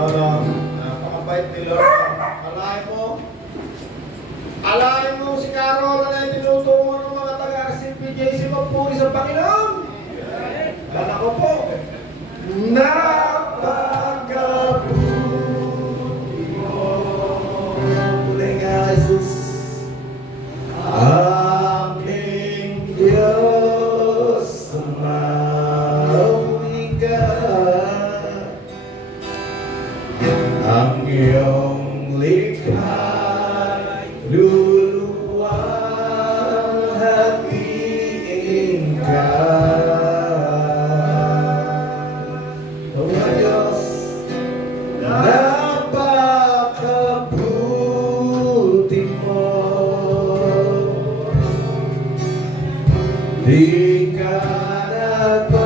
Napakabait ni Lord. Alain mo si Carol na tinutungo ng mga taga-CPJC magpuri sa Panginoon. Kala ko po, napakabuti mo. Tuloy nga, Jesus. Aming Diyos, sumawi ka. Ang iyong likha luluwalhatiin ka. O Diyos, napakabuti mo. Di ka nagbabago.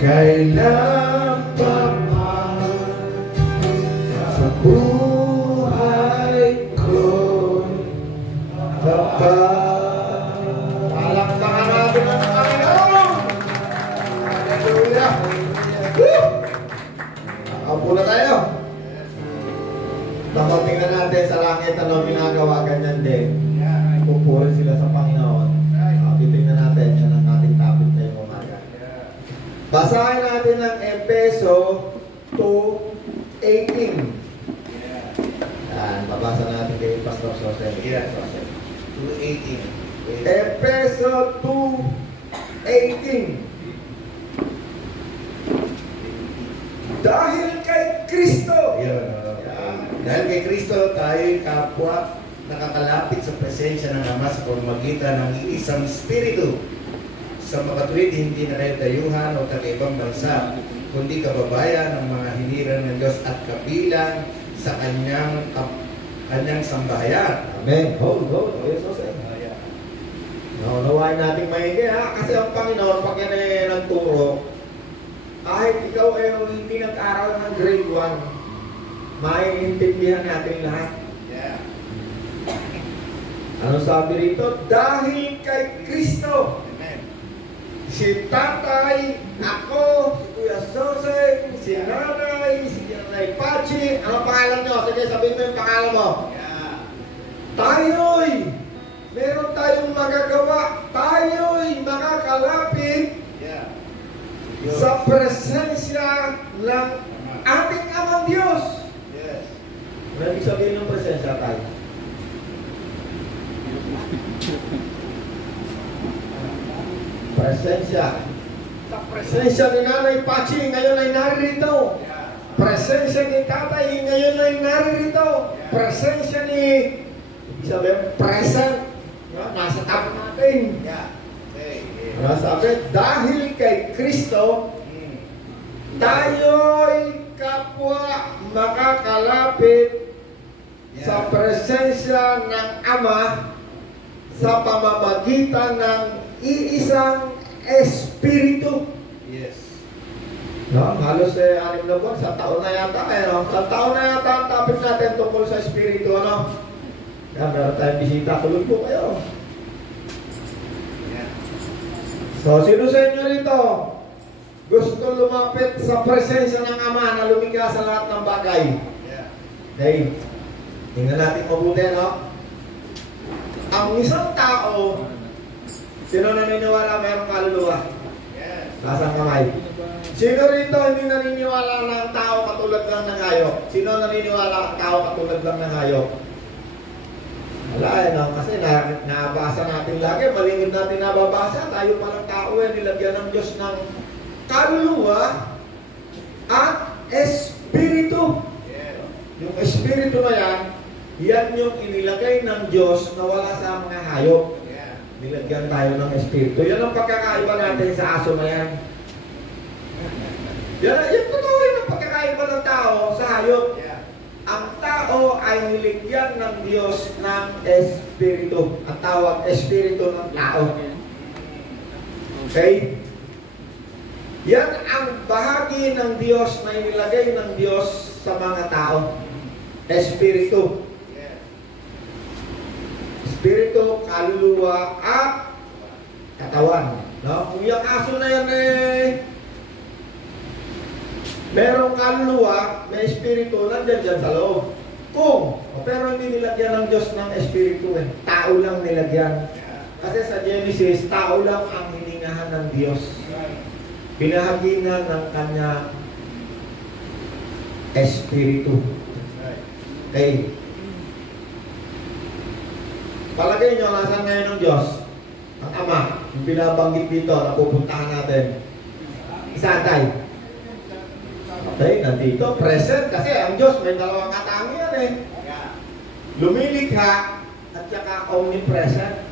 Kailan pa man sa buhay ko kapag palakpakan natin ang Panginoon. Hallelujah! Nakaupo na tayo. Tingnan natin sa langit ano ginagawa, ganyan din. Pupuri sila sa Panginoon. Titingnan natin yan ang ating topic ngayong umaga. Basahin natin ang Efeso 2:18. Yan, babasa natin kay Pastor Jose. 2:18. Efeso 2:18. Dahil kay Kristo. Dahil kay Kristo, tayo'y kapwa nakakalapit sa presensya ng Ama sa pamamagitan ng isang Espiritu. Sa makatuwid, hindi na kayo dayuhan o taga-ibang bansa, kundi kababayan ng mga hinirang ng Diyos at kabilang sa kanyang sambahayan. Amen. Hold. Naunawain natin maigi ha, kasi ang Panginoon, pag yan ay nagturo, kahit ikaw ay hindi nag-aral ng grade 1, maiintindihan natin lahat. Ano sabi rito? Dahil kay Kristo. Si tatay, ako, si Kuya Jose, si nanay, si Nanay Pachi. Ano pangalan nyo? Sige, sabihin mo yung pangalan mo. Tayo'y meron tayong magagawa. Tayo'y makakalapit sa presensya ng ating Amang Diyos. Ano ibig sabihin ng presensya tayo? Presensya. Presensya ni Nanay Pachi ngayon ay naririto. Presensya ni Tatay ngayon ay naririto. Presensya ni sabi, present. Nasa tabi natin. Sabi, dahil kay Kristo, tayo'y kapwa makakalapit sa presensya ng Ama sa pamamagitan ng iisang Espiritu. No, halos 6 na buwan, sa taon na yata. Sa taon na yata ang topic natin tungkol sa Espiritu. Ano? Yan, meron tayong bisita. Tulog po kayo. So, sino sa inyo rito gusto lumapit sa presensya ng Ama na lumikha sa lahat ng bagay? Okay. Tingnan natin mabuti, no? Ang isang tao, sino naniniwala mayroong kaluluwa? Lasang kamay. Sino rito hindi naniniwala na ang tao katulad lang ng hayop? Sino naniniwala ang tao katulad lang ng hayop? Wala, no? Kasi nabasa natin lagi, malingid natin nababasa, tayo palang tao nilagyan ng Diyos ng kaluluwa at Espiritu. Yung Espiritu na yan, yan yung inilagay ng Diyos na wala sa mga hayop. Nilagyan tayo ng Espiritu. Yan ang pagkakaiba natin sa aso na yan. Yan totoo yun ang pagkakaiba ng tao sa hayop. Ang tao ay niligyan ng Diyos ng Espiritu. Ang tawag Espiritu ng tao. Okay? Yan ang bahagi ng Diyos na inilagay ng Diyos sa mga tao. Espiritu. Espiritu, kaluluwa, at katawan. No? Kung yung aso na yan merong kaluluwa, may espiritu, nandyan dyan sa loob. Pero hindi nilagyan ng Diyos ng espiritu Tao lang nilagyan. Kasi sa Genesis, tao lang ang hiningahan ng Diyos. Pinahaginan ng kanya espiritu. Okay. Palagay nyo, nasaan ngayon ng Diyos? Ang Ama, yung binabanggit dito na pupuntahan natin. Saan tayo? Okay, nandito, present. Kasi ang Diyos may dalawang katangian Lumilikha at saka omnipresent.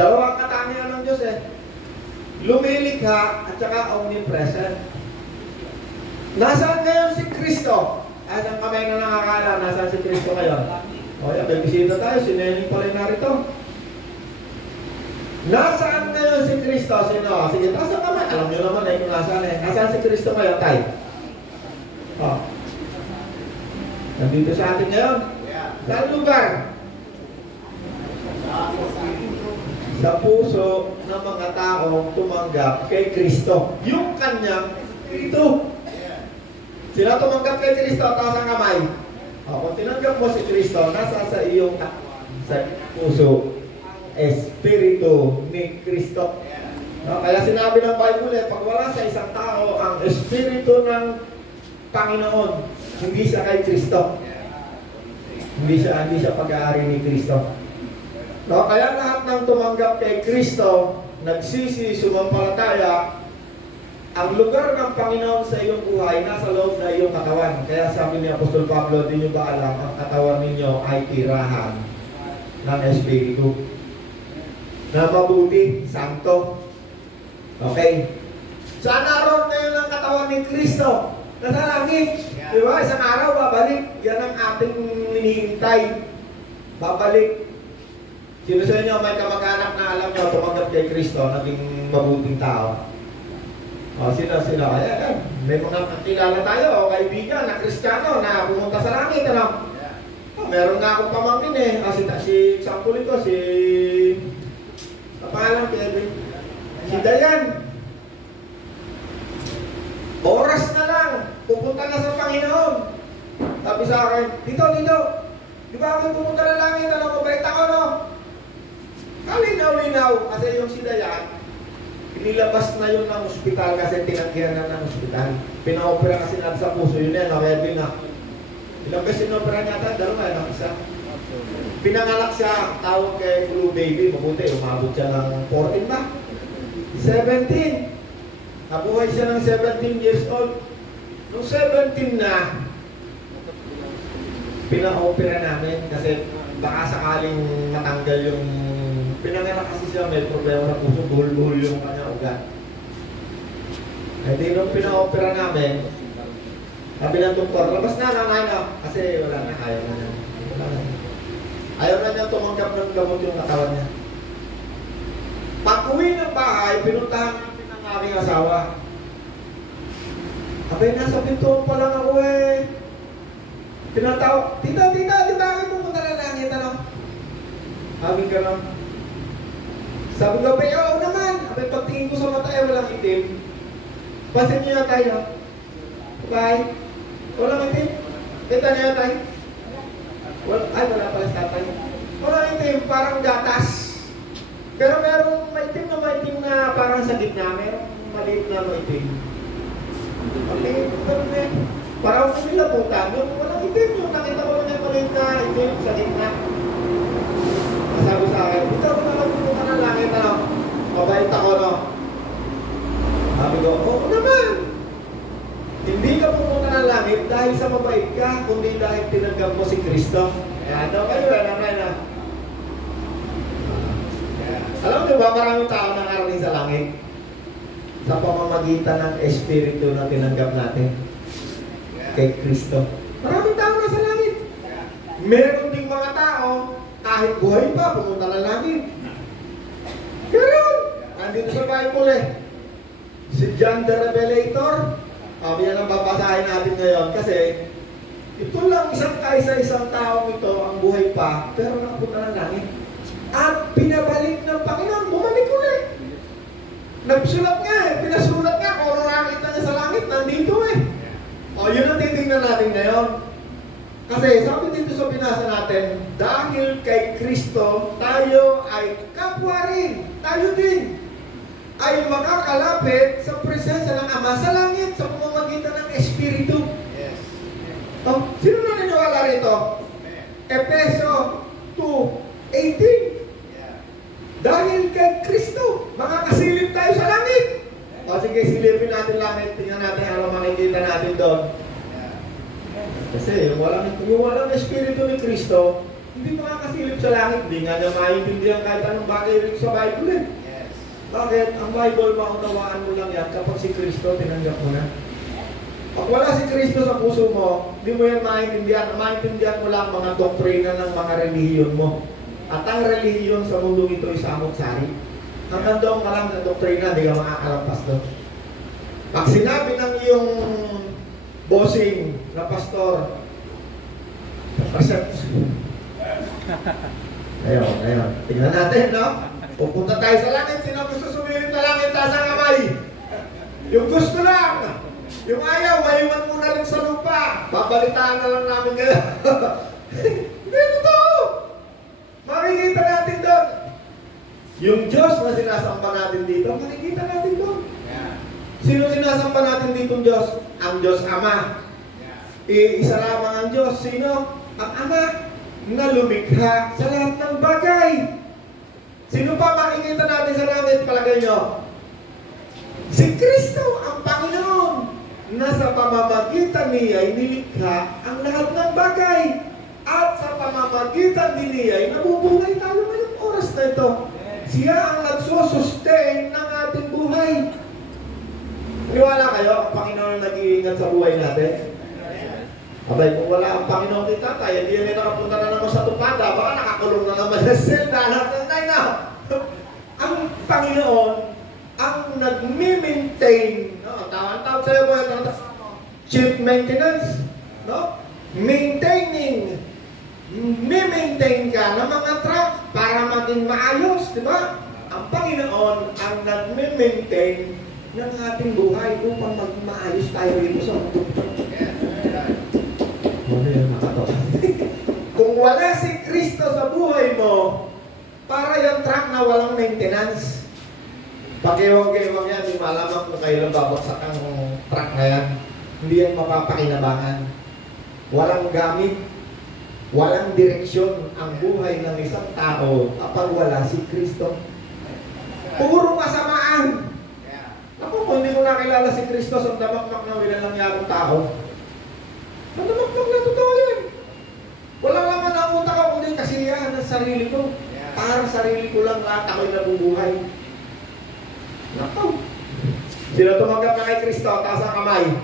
Dalawang katangian ng Diyos Lumilikha at saka omnipresent. Nasaan ngayon si Kristo? Ang kamay na nakakala, nasaan si Kristo ngayon? O yan, may bisita tayo, si Nening pa rin narito. Nasaan ngayon si Kristo? Sino? Sige, taas ang kamay. Alam nyo naman kung nasaan Nasaan si Kristo ngayon tayo? Nandito sa atin ngayon? Saan lugar? Sa puso ng mga taong tumanggap kay Kristo. Yung kanyang Espiritu. Sino tumanggap kay Kristo? Taas ang kamay. Kung tinanggap mo si Kristo, nasa sa iyong sa puso, Espiritu ni Kristo. Kaya sinabi ng Bible, pag wala sa isang tao ang Espiritu ng Panginoon, hindi siya kay Kristo. Hindi siya pag-aari ni Kristo. Kaya lahat ng tumanggap kay Kristo, nagsisi, sumampalataya, ang lugar ng Panginoon sa iyong buhay, nasa loob na iyong katawan. Kaya sabi ni Apostol Pablo, di nyo ba alam, ang katawan ninyo ay tirahan ng Espiritu na mabuti, santo. Okay? Saan naroon ngayon ang katawan ni Kristo? Nasa langit. Diba? Isang araw, babalik. Yan ang ating hinihintay. Babalik. Sino sa inyo may kamag-anak na alam nyo, tumanggap kay Kristo, naging mabuting tao? Sino? Ayan. May mga kakilala tayo, kaibigan na Kristiyano na pumunta sa langit. Meron nga akong pamangkin si example ito, pangalan Kevin. Si Dayan. Oras na lang, pupunta na sa Panginoon. Sabi sa akin, dito. Di ba ako pumunta na langit? Mabait ako, no? Kalinaw-linaw. Kasi yung si Dayan, inilabas na yun ng ospital kasi tinanggihan na ng ospital. Pina-opera kasi natin sa puso yun Kevin na. Ilang beses sinopera niya dalawa isa. Pinanganak siya, tawag kay Blue Baby, mabuti, umabot siya ng 14 ba? 17. Nabuhay siya ng 17 years old. Nung 17 na, pina-opera namin kasi baka sakaling matanggal yung pinanganak kasi siya, may problema na puso, buhol-buhol yung kanya ugat. Di nung pina-opera namin, sabi ng doktor, labas na nanay na, kasi wala na, ayaw na niya. Ayaw na niya tumanggap ng gamot yung katawan niya. Pag-uwi ng bahay, pinuntahan namin ang aking asawa. Abay, nasa pintuan pa lang ako Tinatawag, tita, di ba kayo pumunta na langit, Sabi ka lang. Sabi ko, oo naman. Abay, pagtingin ko sa mata, walang itim. Pasin niyo na tayo. Bye. Walang itim. Kita niyo na tayo. Wala pala sa tatay. Walang itim, parang gatas. Pero merong maitim na parang sa gitna. Merong maliit na maitim. Okay, parang kumilaputan. Walang itim yung nakita ko lang yung maliit na itim sa gitna. Sabi sa akin, dito ako na lang pumunta ng langit, mabait ako, Sabi ko, oo naman. Hindi ka pumunta ng langit dahil sa mabait ka, kundi dahil tinanggap mo si Kristo. Daw kayo, Alam niyo ba, maraming tao nakarating sa langit sa pamamagitan ng Espiritu na tinanggap natin kay Kristo. Maraming tao na sa langit. Meron ding mga tao, kahit buhay pa, pumunta ng langit. Ganun! Andito sa Bible si John the Revelator, yan ang babasahin natin ngayon kasi ito lang isang taong ito ang buhay pa, pero nakapunta Nagsulat nga eh, pinasulat nga kung ano nakita niya sa langit, nandito eh. O, yun ang titignan natin ngayon. Kasi sabi dito sa binasa natin, dahil kay Kristo, tayo ay kapwa rin. Tayo din ay makakalapit sa presensya ng Ama sa langit sa pamamagitan ng Espiritu. Yes. O, sino naniniwala rito? Efeso 2:18. Dahil kay Kristo, makakasilip tayo sa langit. O sige, silipin natin langit. Tingnan natin ano makikita natin doon. Kasi yung walang Espiritu ni Kristo, hindi makakasilip sa langit. Hindi nga niya maintindihan kahit anong bagay rin sa Bible eh. Bakit? Ang Bible, maunawaan mo lang yan kapag si Kristo tinanggap mo na. Pag wala si Kristo sa puso mo, hindi mo yan maintindihan. Maintindihan mo lang mga doktrina ng mga relihiyon mo. At ang relihiyon sa mundo ito ay samot-sari. Hanggang doon ka lang sa doktrina, hindi ka makakalampas doon. Pag sinabi ng iyong bossing na pastor, ayun. Tingnan natin, no? Pupunta tayo sa langit. Sino gusto sumilip na langit? Taas ang kamay. Yung gusto lang. Yung ayaw, maiwan mo na rin sa lupa. Babalitaan na lang namin ngayon. Hindi ito. Makikita natin doon. Yung Diyos na sinasamba natin dito, makikita natin doon. Sino sinasamba natin dito Diyos? Ang Diyos Ama. Isa lamang ang Diyos. Sino? Ang Ama na lumikha sa lahat ng bagay. Sino pa makikita natin sa langit? Palagay nyo? Si Kristo, ang Panginoon, na sa pamamagitan niya ay nilikha ang lahat ng bagay. At sa pamamagitan din niya ay nabubuhay tayo ngayong oras na ito. Siya ang nagsusustain ng ating buhay. Niwala kayo, ang Panginoon ang nag-iingat sa buhay natin? Abay, kung wala ang Panginoon kita, tayo hindi na nakapunta na naman sa tupada, baka nakakulong na naman sa selda, lahat ng na. Ang Panginoon ang nag-maintain, no? Tawag sa'yo po, chief maintenance, no? Maintain ka ng mga truck para maging maayos, di ba? Ang Panginoon ang nag-maintain ng ating buhay upang maging maayos tayo rito sa mundo. Kung wala si Kristo sa buhay mo, para yung truck na walang maintenance. Pag-iwang-iwang yan, di malamang kung kailan babagsak ang truck na yan. Hindi yan mapapakinabangan. Walang gamit, walang direksyon ang buhay ng isang tao kapag wala si Kristo. Puro kasamaan. Ako, kung hindi mo nakilala si Kristo, sa damakmak na wala nangyarong tao. Ang damakmak na totoo yan. Walang laman ang utak ako, kundi kasiyahan ng sarili ko. Para sarili ko lang lahat ako'y nabubuhay. Nakaw. Sino tumanggap na kay Kristo? Taas ang kamay.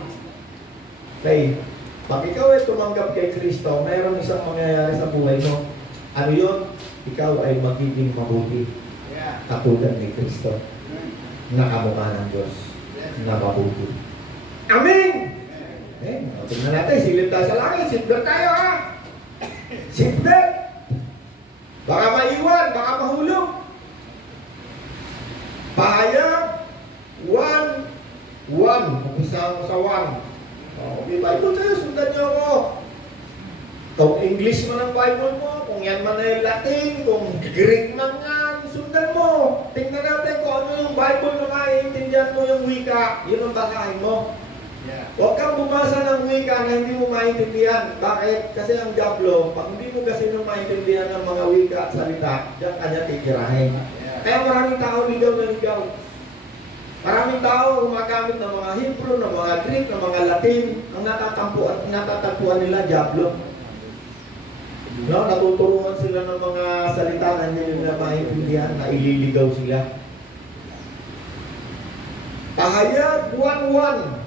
Okay. Pag ikaw ay tumanggap kay Kristo, mayroong isang mangyayari sa buhay mo. Ano yun? Ikaw ay magiging mabuti. Katulad ni Kristo. Nakamukha ng Diyos. Na mabuti. Amen! Amen. O, tingnan natin, silip tayo sa langit. Seatbelt tayo, ha? Seatbelt! Baka maiwan, baka mahulog. Pahayag 1:1. Umpisa mo sa 1. Okay, Bible tayo, sundan niyo ako. Kung English man ang Bible mo, kung yan man ay Latin, kung Greek man yan, sundan mo. Tingnan natin kung ano yung Bible na maiintindihan mo yung wika. Yun ang basahin mo. Huwag kang bumasa ng wika na hindi mo maintindihan. Bakit? Kasi ang diablo, pag hindi mo kasi nung maintindihan ng mga wika at salita, diyan kanya titirahin. Kaya maraming tao ligaw na ligaw. Maraming tao gumagamit ng mga Hebrew, ng mga Greek, ng mga Latin. Ang natatampuan nila, diablo. No, natuturuan sila ng mga salita na hindi nila maintindihan, na ililigaw sila. Pahayag 1:1.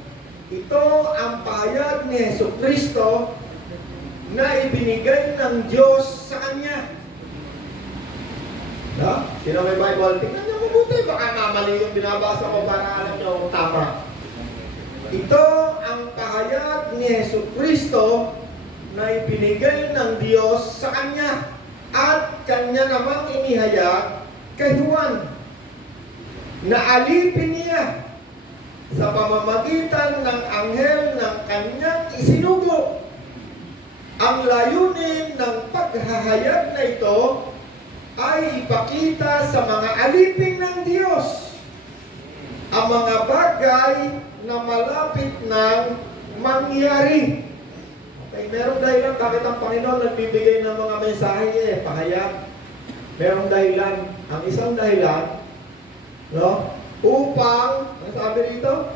Ito ang pahayag ni Jesucristo na ibinigay ng Diyos sa Kanya. No? Sino may Bible? Tingnan niyo mabuti. Baka mamali yung binabasa ko para alam niyo kung tama. Ito ang pahayag ni Jesucristo na ibinigay ng Diyos sa Kanya. At Kanya namang inihayag kay Juan. na alipin niya sa pamamagitan ng anghel ng kanyang isinugo. Ang layunin ng paghahayag na ito ay ipakita sa mga alipin ng Diyos ang mga bagay na malapit nang mangyari. Okay, merong dahilan bakit ang Panginoon nagbibigay ng mga mensahe pahayag. Merong dahilan. Ang isang dahilan, no? Upang, ano sabi dito?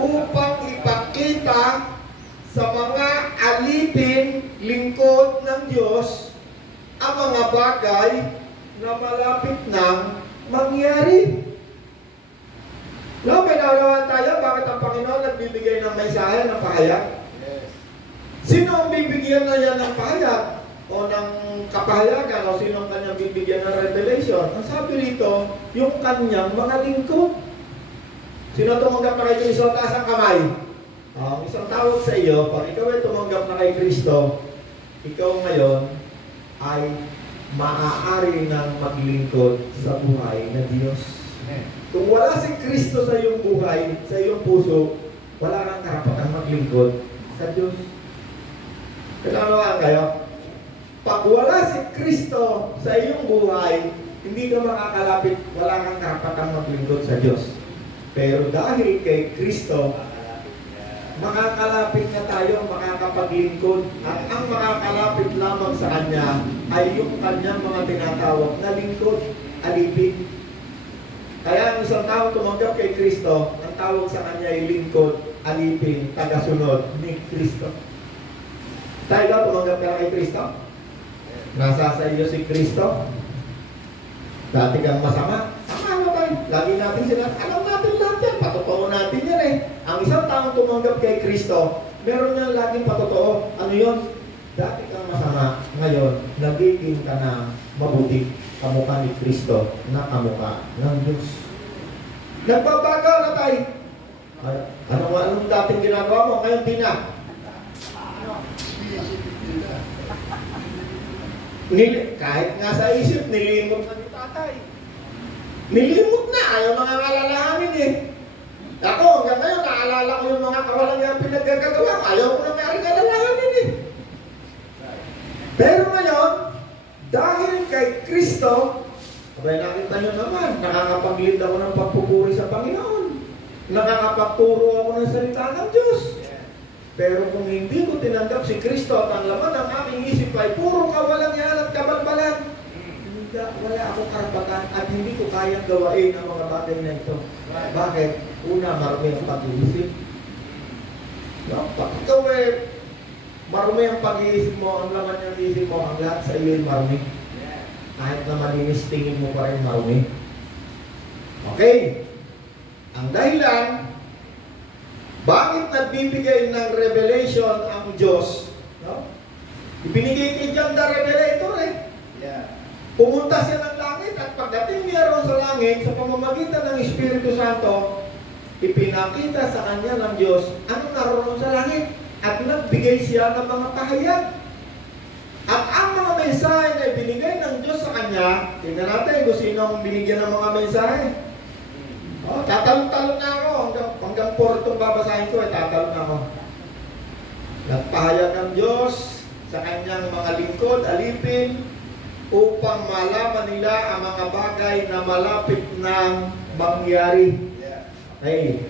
Upang ipakita sa mga alipin, lingkod ng Diyos, ang mga bagay na malapit nang mangyari. No, may naulawan tayo, bakit ang Panginoon nagbibigay ng mensahe ng pahayag? Yes. Sino ang bibigyan na yan ng pahayag? O ng kapahayagan, o sino ang kanyang bibigyan ng revelation? Ang sabi rito, yung kanyang mga lingkod. Sino tumanggap na kay Kristo? Taas ang kamay. Ang isang tawag sa iyo, pag ikaw ay tumanggap na kay Kristo, ikaw ngayon ay maaari ng maglingkod sa buhay na Diyos. Kung wala si Kristo sa iyong buhay, sa iyong puso, wala kang karapatang maglingkod sa Diyos. Kailangan kayo? Pag wala si Kristo sa iyong buhay, hindi ka makakalapit, wala kang karapatang maglingkod sa Diyos. Pero dahil kay Kristo, makakalapit na tayo, makakapaglingkod. At ang makakalapit lamang sa Kanya ay yung Kanyang mga tinatawag na lingkod, alipin. Kaya ang isang tao tumanggap kay Kristo, ang tawag sa Kanya ay lingkod, alipin, tagasunod ni Kristo. Tayo ba tumanggap ka kay Kristo? Nasa sa iyo si Kristo? Dati kang masama? Tama ba? Lagi natin sila, alam natin lahat yan, patotoo natin yan eh. Ang isang taong tumanggap kay Kristo, meron niyan laging patotoo. Ano yun? Dati kang masama, ngayon, nagiging ka na mabuti, kamukha ni Kristo, na kamukha ng Diyos. Nagbabago na tayo. Anong dating ginagawa mo? Ngayon di na. Kahit nga sa isip, nilimot na ni tatay. Nilimot na, ayaw mga alalahanin eh. Ako, hanggang ngayon, naalala ko yung mga kawalang yung pinaggagawa. Ayaw ko na maaaring alalahanin eh. Pero ngayon, dahil kay Kristo, abay nakita nyo naman, nakakapaglid ako ng pagpupuri sa Panginoon. Nakakapagturo ako ng salita ng Diyos. Pero kung hindi ko tinanggap si Kristo at ang laman ng aming isip ay puro kawalang yan at kabalbalan, wala akong karapatan at hindi ko kayang gawain ang mga bagay na ito. Bakit? Una, marumi ang pag-iisip. No? Pag ikaw marumi ang pag-iisip mo, ang laman ng isip mo, ang lahat sa iyo ay marumi. Kahit na malinis, tingin mo pa rin marumi. Okay. Ang dahilan, bakit nagbibigay ng revelation ang Diyos? No? Ibinigay kay John the Revelator eh. Yeah. Pumunta siya ng langit at pagdating niya roon sa langit, sa pamamagitan ng Espiritu Santo, ipinakita sa kanya ng Diyos ano naroon sa langit at nagbigay siya ng mga pahayag. At ang mga mensahe na ibinigay ng Diyos sa kanya, tingnan natin kung sino ang binigyan ng mga mensahe. Oh, tatalon-talon na ako. Hanggang 4 itong babasahin ko, tatalon na ako. Nagpahayag ng Diyos sa kanyang mga lingkod, alipin, upang malaman nila ang mga bagay na malapit nang mangyari. Okay.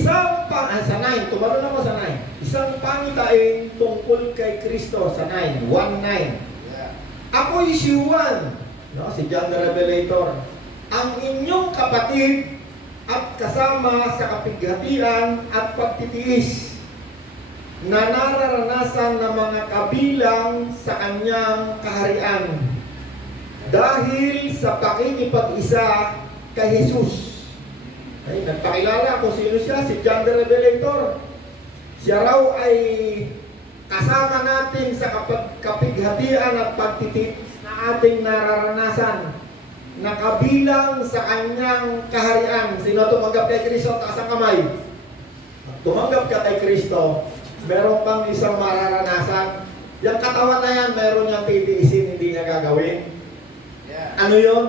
Sa 9, tumalon ako sa 9. Isang pangitain tungkol kay Kristo sa 9, 1:9. Ako'y si Juan, no, si John the Revelator, ang inyong kapatid at kasama sa kapighatian at pagtitiis na nararanasan ng mga kabilang sa kanyang kaharian dahil sa pakikipag-isa kay Jesus. Ay, nagpakilala kung sino siya, si John the Revelator. Siya raw ay kasama natin sa kapighatian at pagtitiis na ating nararanasan, na kabilang sa kanyang kaharian. Sino tumanggap kay Kristo? Taas ang kamay. Tumanggap ka kay Kristo, meron pang isang mararanasan. Yung katawan na yan, meron niyang titiisin, hindi niya gagawin. Yeah. Ano yun?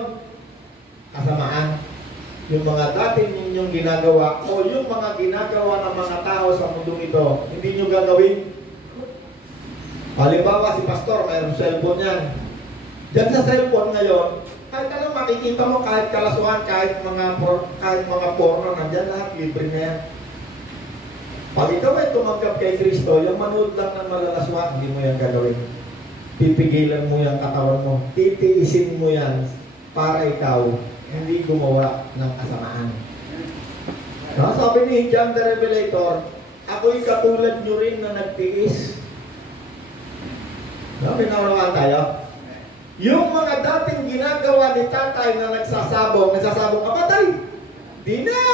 kasamaan. Yung mga dati ninyong ginagawa o yung mga ginagawa ng mga tao sa mundong ito, hindi nyo gagawin. Halimbawa, si pastor, mayroong cellphone yan. Diyan sa cellphone ngayon, kahit alam, makikita mo kahit kalasuhan, kahit mga porno, nandyan lahat, libre na yan. Pag ikaw ay tumanggap kay Kristo, yung manood lang ng malalaswa, hindi mo yan gagawin. Pipigilan mo yung katawan mo. Titiisin mo yan para ikaw hindi gumawa ng kasamaan. No? Sabi ni John the Revelator, ako'y katulad nyo rin na nagtiis. No? Pinaunawan tayo. Yung mga dating ginagawa ni tatay na nagsasabong ka, patay. Di na!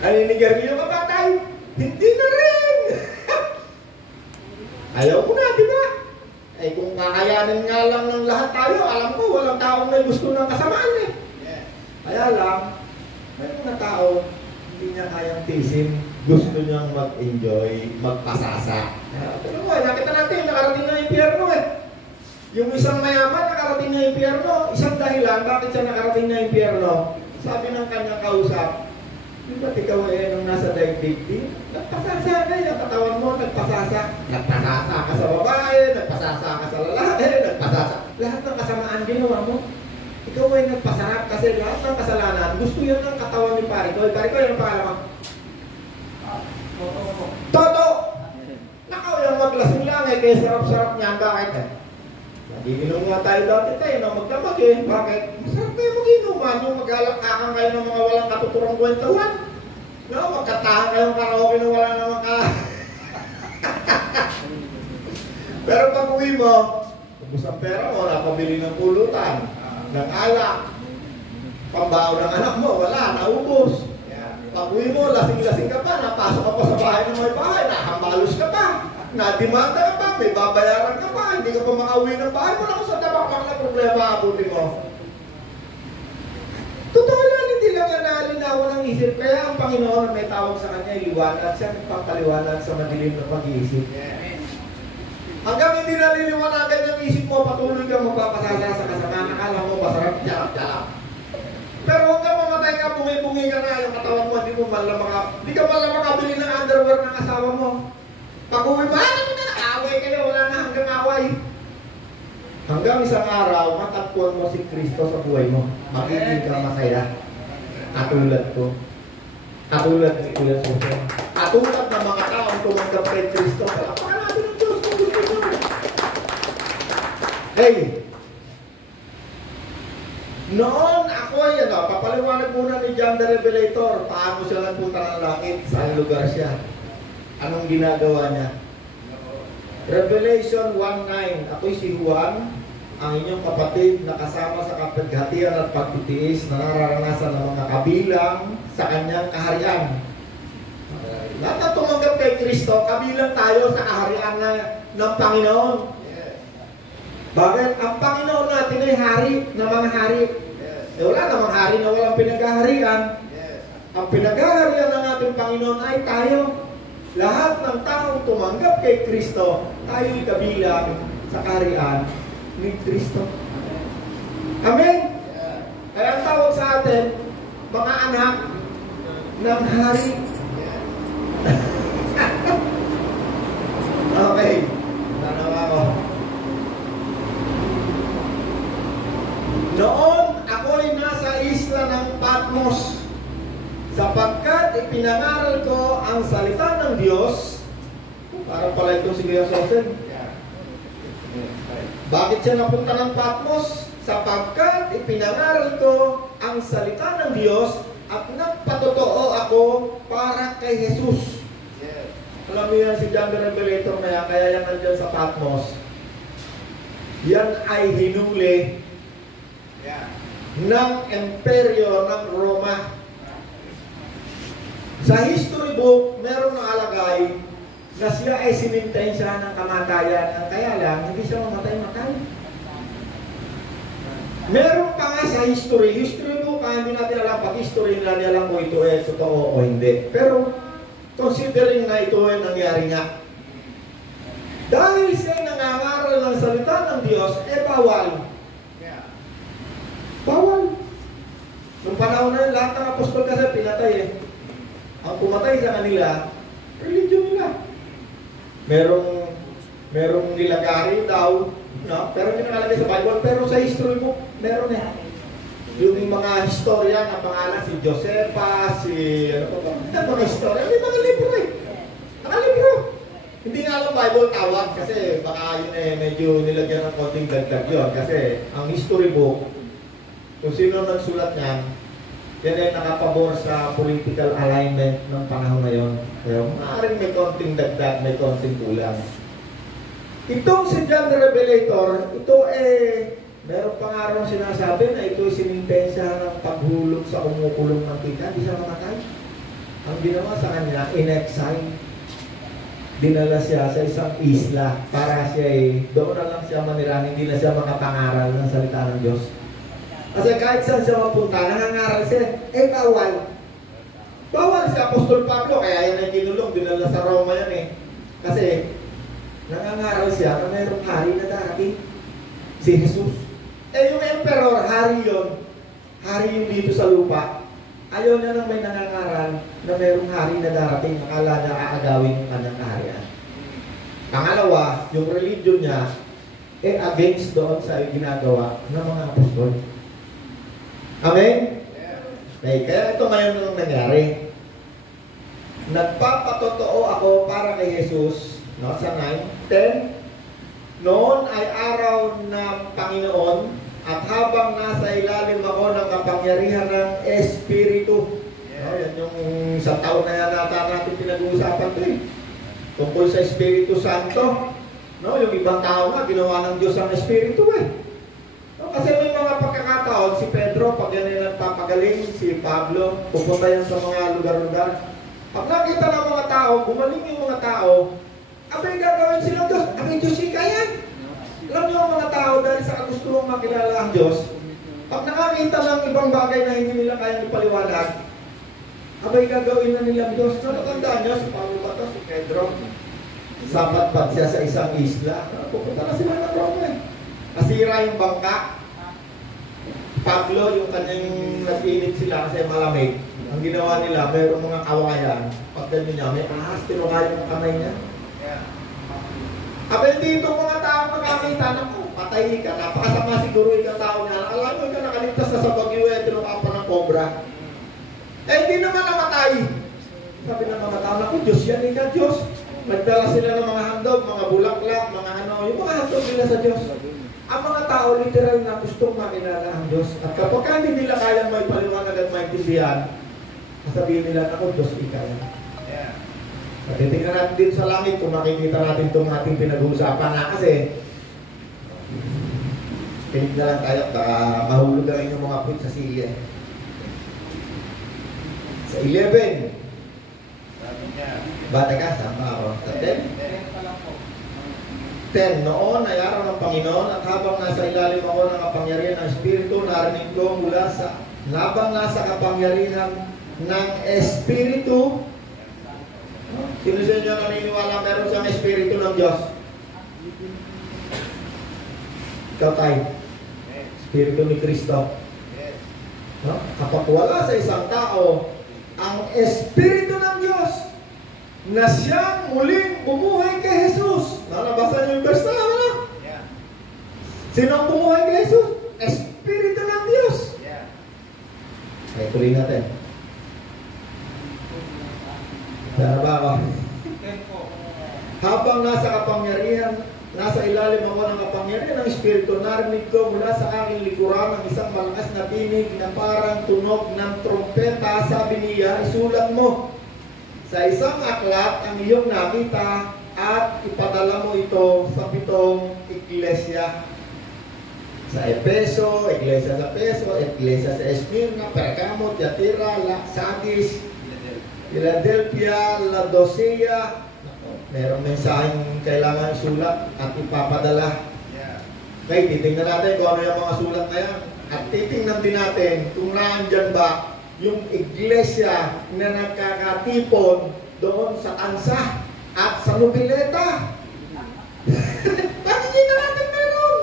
Naninigarilyo ka, patay. Hindi na rin! Ayaw ko na, di ba? Eh kung kakayanin nga lang ng lahat tayo, alam ko, walang taong may gusto ng kasamaan eh. Kaya lang, may mga tao, hindi niya kayang tiisin, gusto niyang mag-enjoy, magpasasa. Tignan mo, nakita natin, nakarating na impyerno eh. Yung isang mayaman, nakarating na impyerno. Isang dahilan, bakit siya nakarating na impyerno? Sabi ng kanyang kausap, di ba't ikaw eh, nung nasa daigdig, nagpasasa na yung katawan mo, nagpasasa. Nagpasasa ka sa babae, nagpasasa ka sa lalaki, nagpasasa. Lahat ng kasamaan ginawa mo. Ikaw ay nagpasarap kasi lahat ng kasalanan, gusto yan ng katawan ni Parikoy. Parikoy, ano pangalan mo? Toto! Nakaw yung maglasing lang eh, kaya sarap-sarap niyan. Bakit eh? Nagiginom nga tayo dati tayo na magdamag eh. Bakit? Masarap kayo mag-inuman yung mag-alakakan kayo ng mga walang katuturang kwentuhan. No, magkatahan kayong karaoke na wala naman ka. Pero pag uwi mo, ubus ang pera mo, napabili ng pulutan, ng alak, pambaho ng anak mo, wala, naubos. Pag uwi mo, lasing-lasing ka pa, napasok ka pa sa bahay ng may bahay, nahambalos ka pa, nadimanda ka pa, may babayaran ka pa, hindi ka pa makauwi ng bahay, wala ko sa tabak na problema abutin mo. Totoo lang, hindi lang yan nalinawan ng isip. Kaya ang Panginoon may tawag sa kanya, liwanag, siya nagpapaliwanag sa madilim na pag-iisip. Hanggang hindi naliliwanagan yung isip mo, patuloy kang magpapasasa sa kasamaan, akala mo masarap, jalap-jalap. Pero huwag ka mamatay ka, bungi-bungi ka na, yung katawan mo, hindi ka malang makabili ng underwear ng asawa mo. Pag uwi ba, ano na, away kayo, wala na hanggang away. Hanggang isang araw, matagpuan mo si Kristo sa buhay mo. Magiging ka masaya. Katulad ko. Katulad ni Kuya Susan. Katulad ng mga taong tumanggap kay Kristo. Palakpakan natin ang Diyos kung gusto nyo. Hey! Noon ako ay papaliwanag muna ni John the Revelator paano siya nagpunta ng langit, saan lugar siya, anong ginagawa niya. Revelation 1:9, ako'y si Juan, ang inyong kapatid na kasama sa kapighatian at pagtitiis na nararanasan ng mga kabilang sa kanyang kaharian. Lahat na tumanggap kay Kristo, kabilang tayo sa kaharian ng Panginoon. Bakit? Ang Panginoon natin ay hari ng mga hari. Eh wala namang hari na walang pinagaharian. Ang pinagaharian ng ating Panginoon ay tayo. Lahat ng taong tumanggap kay Kristo, tayo'y kabilang sa kaharian ni Kristo. Amen? Kaya ang tawag sa atin, mga anak ng hari. Okay. Tanawa ko. Noon, ako'y nasa isla ng Patmos sapagkat ipinangaral ko ang salita ng Diyos. Parang pala ito si Kuya Sosen. Bakit siya napunta ng Patmos? Sapagkat ipinangaral ko ang salita ng Diyos at nagpatotoo ako para kay Jesus. Alam mo yan si John the Revelator na yan, kaya yan nandiyan sa Patmos. Yan ay hinuli ng imperyo ng Roma. Sa history book, meron nakalagay na siya ay sinintensya ng kamatayan. Ang kaya lang, hindi siya mamatay-matay. Meron pa nga sa history book, hindi natin alam, pag history nila niya lang kung ito ay totoo o hindi. Pero, considering na ito ay nangyari nga. Dahil siya nangangaral ng salita ng Diyos, bawal. panahon na yun, lahat ng apostol kasi pinatay eh. Ang pumatay sa kanila, religion nila. Merong nilagari daw, no? Pero hindi nakalagay sa Bible, pero sa history book, meron eh. Yung mga historia na pangalan, si Josephus, mga historia, may mga libro eh. Nakalibro. Hindi nga lang Bible tawag kasi baka yun eh, medyo nilagyan ng konting dagdag yun. Kasi ang history book, kung sino nagsulat niyan, yan ay nakapabor sa political alignment ng panahon ngayon. Kaya maaaring may konting dagdag, may konting kulang. Itong si John the Revelator, ito meron pa nga rin sinasabi na ito sinintensya ng paghulog sa kumukulong mantika, di siya mamatay. Ang ginawa sa kanya, in-exile. Dinala siya sa isang isla para siya doon na lang siya manirahan, hindi na siya makapangaral ng salita ng Diyos. Kasi kahit saan siya mapunta, nangangaral siya, bawal. Bawal si Apostol Pablo, kaya yan ay kinulong, dinala sa Roma yan eh. Kasi nangangaral siya na mayroong hari na darating, si Jesus. Yung emperor, hari yun dito sa lupa. Ayaw niya nang may nangangaral na mayroong hari na darating, akala niya aagawin yung kanyang kaharian. Pangalawa, yung religion niya, against doon sa ginagawa ng mga apostol. Amen? Okay, kaya ito ngayon ang nangyari. Nagpapatotoo ako para kay Jesus, no, sa 9:10. Noon ay araw ng Panginoon, at habang nasa ilalim ako ng kapangyarihan ng Espiritu. No, yan yung sa taon na yan natin pinag-uusapan ito eh. Tungkol sa Espiritu Santo. No, yung ibang tao nga, ginawa ng Diyos ang Espiritu eh. No, kasi may mga pagkakataon, si Pedro, pag yan ay nagpapagaling, si Pablo, pupunta yan sa mga lugar-lugar. Pag nakita ng mga tao, gumaling yung mga tao, abay gagawin silang Diyos, abay Diyos ika yan. Alam niyo ang mga tao dahil sa gusto mong makilala ang Diyos, pag nakakita ng ibang bagay na hindi nila kayang ipaliwanag, abay gagawin na nilang Diyos. Natandaan niyo, si Pablo ba ito, si Pedro, sapat siya sa isang isla, pupunta na sila ng Roma eh. Nasira yung bangka. Pablo, yung kanyang nag-init sila kasi malamig. Ang ginawa nila, mayroong mga kawayan. Pag ganyan niya, may ahas, tinukayan yung kamay niya. Abay dito mga tao nakakita na patay ka, napakasama siguro yung tao niya. Alam mo ka nakaligtas na sa bagyo tinukapan pa ng cobra. Hindi naman namatay. Sabi ng mga tao, naku, Diyos yan, ika Diyos. Nagdala sila ng mga handog, mga bulaklak, mga yung mga handog nila sa Diyos. Ang mga tao literal na gustong makilala ang Diyos. At kapag hindi nila kayang may paliwanag at maintindihan, sabihin nila, naku, Diyos ika yan. At titingnan natin din sa langit kung makikita natin itong ating pinag-uusapan na kasi pinig na lang tayo, baka mahulog ang inyong mga puwit sa silya. Sa 11. Bata ka, sama ako. Sa 10? 10. Noon ay araw ng Panginoon at habang nasa ilalim ako ng kapangyarihan ng Espiritu, narinig ko mula sa labang nasa kapangyarihan ng Espiritu. Sino sa inyo naniniwala meron siyang Espiritu ng Diyos? Ikaw tayo. Espiritu ni Kristo. No? Kapag wala sa isang tao ang Espiritu ng Diyos na siyang muling bumuhay kay Jesus. Nalabasan niyo yung verse na ano? Sino ang bumuhay kay Jesus? Espiritu ng Diyos. Okay, tuloy natin. Sana ba ako? Habang nasa kapangyarihan, nasa ilalim ako ng kapangyarihan ng Espiritu, narinig ko mula sa aking likuran ang isang malakas na tinig na parang tunog ng trompeta. Sabi niya, isulat mo sa isang aklat ang iyong nakita at ipadala mo ito sa 7 iglesia. Sa Efeso, iglesia sa Efeso, iglesia sa Esmirna, Pergamo, Tiatira, Sardis, Philadelphia, Laodicea. Merong mensaheng kailangan sulat at ipapadala. Okay, titingnan natin kung ano yung mga sulat na yan. At titingnan din natin kung naandyan ba yung iglesia na nagkakatipon doon sa Tansa at sa Nobileta. Bakit hindi na natin meron?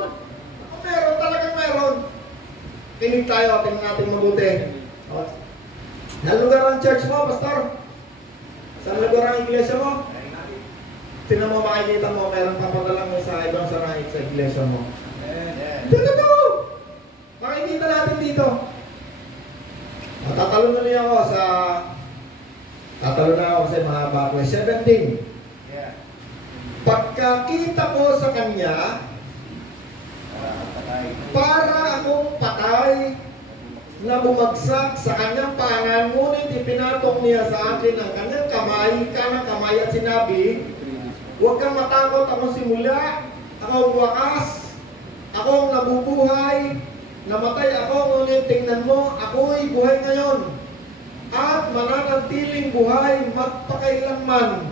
Meron, talagang meron. Tinig tayo, tingnan natin mabuti. Saan lugar ang church mo, pastor? Saan lugar ang iglesia mo? Tinan mo, makikita mo, meron papadalang mo sa ibang saray sa iglesia mo. Dito! Makikita natin dito. Tatalo na niya ako sa mahaba ko. 17. Pagkakita ko sa kanya, para akong patay na bumagsak sa kanyang paanan, ngunit ipinatong niya sa akin ang kanyang kanang kamay at sinabi, huwag kang matakot, akong simula, akong wakas, akong nabubuhay, namatay ako, ngunit tingnan mo, ako'y buhay ngayon at mananatiling buhay magpakailanman.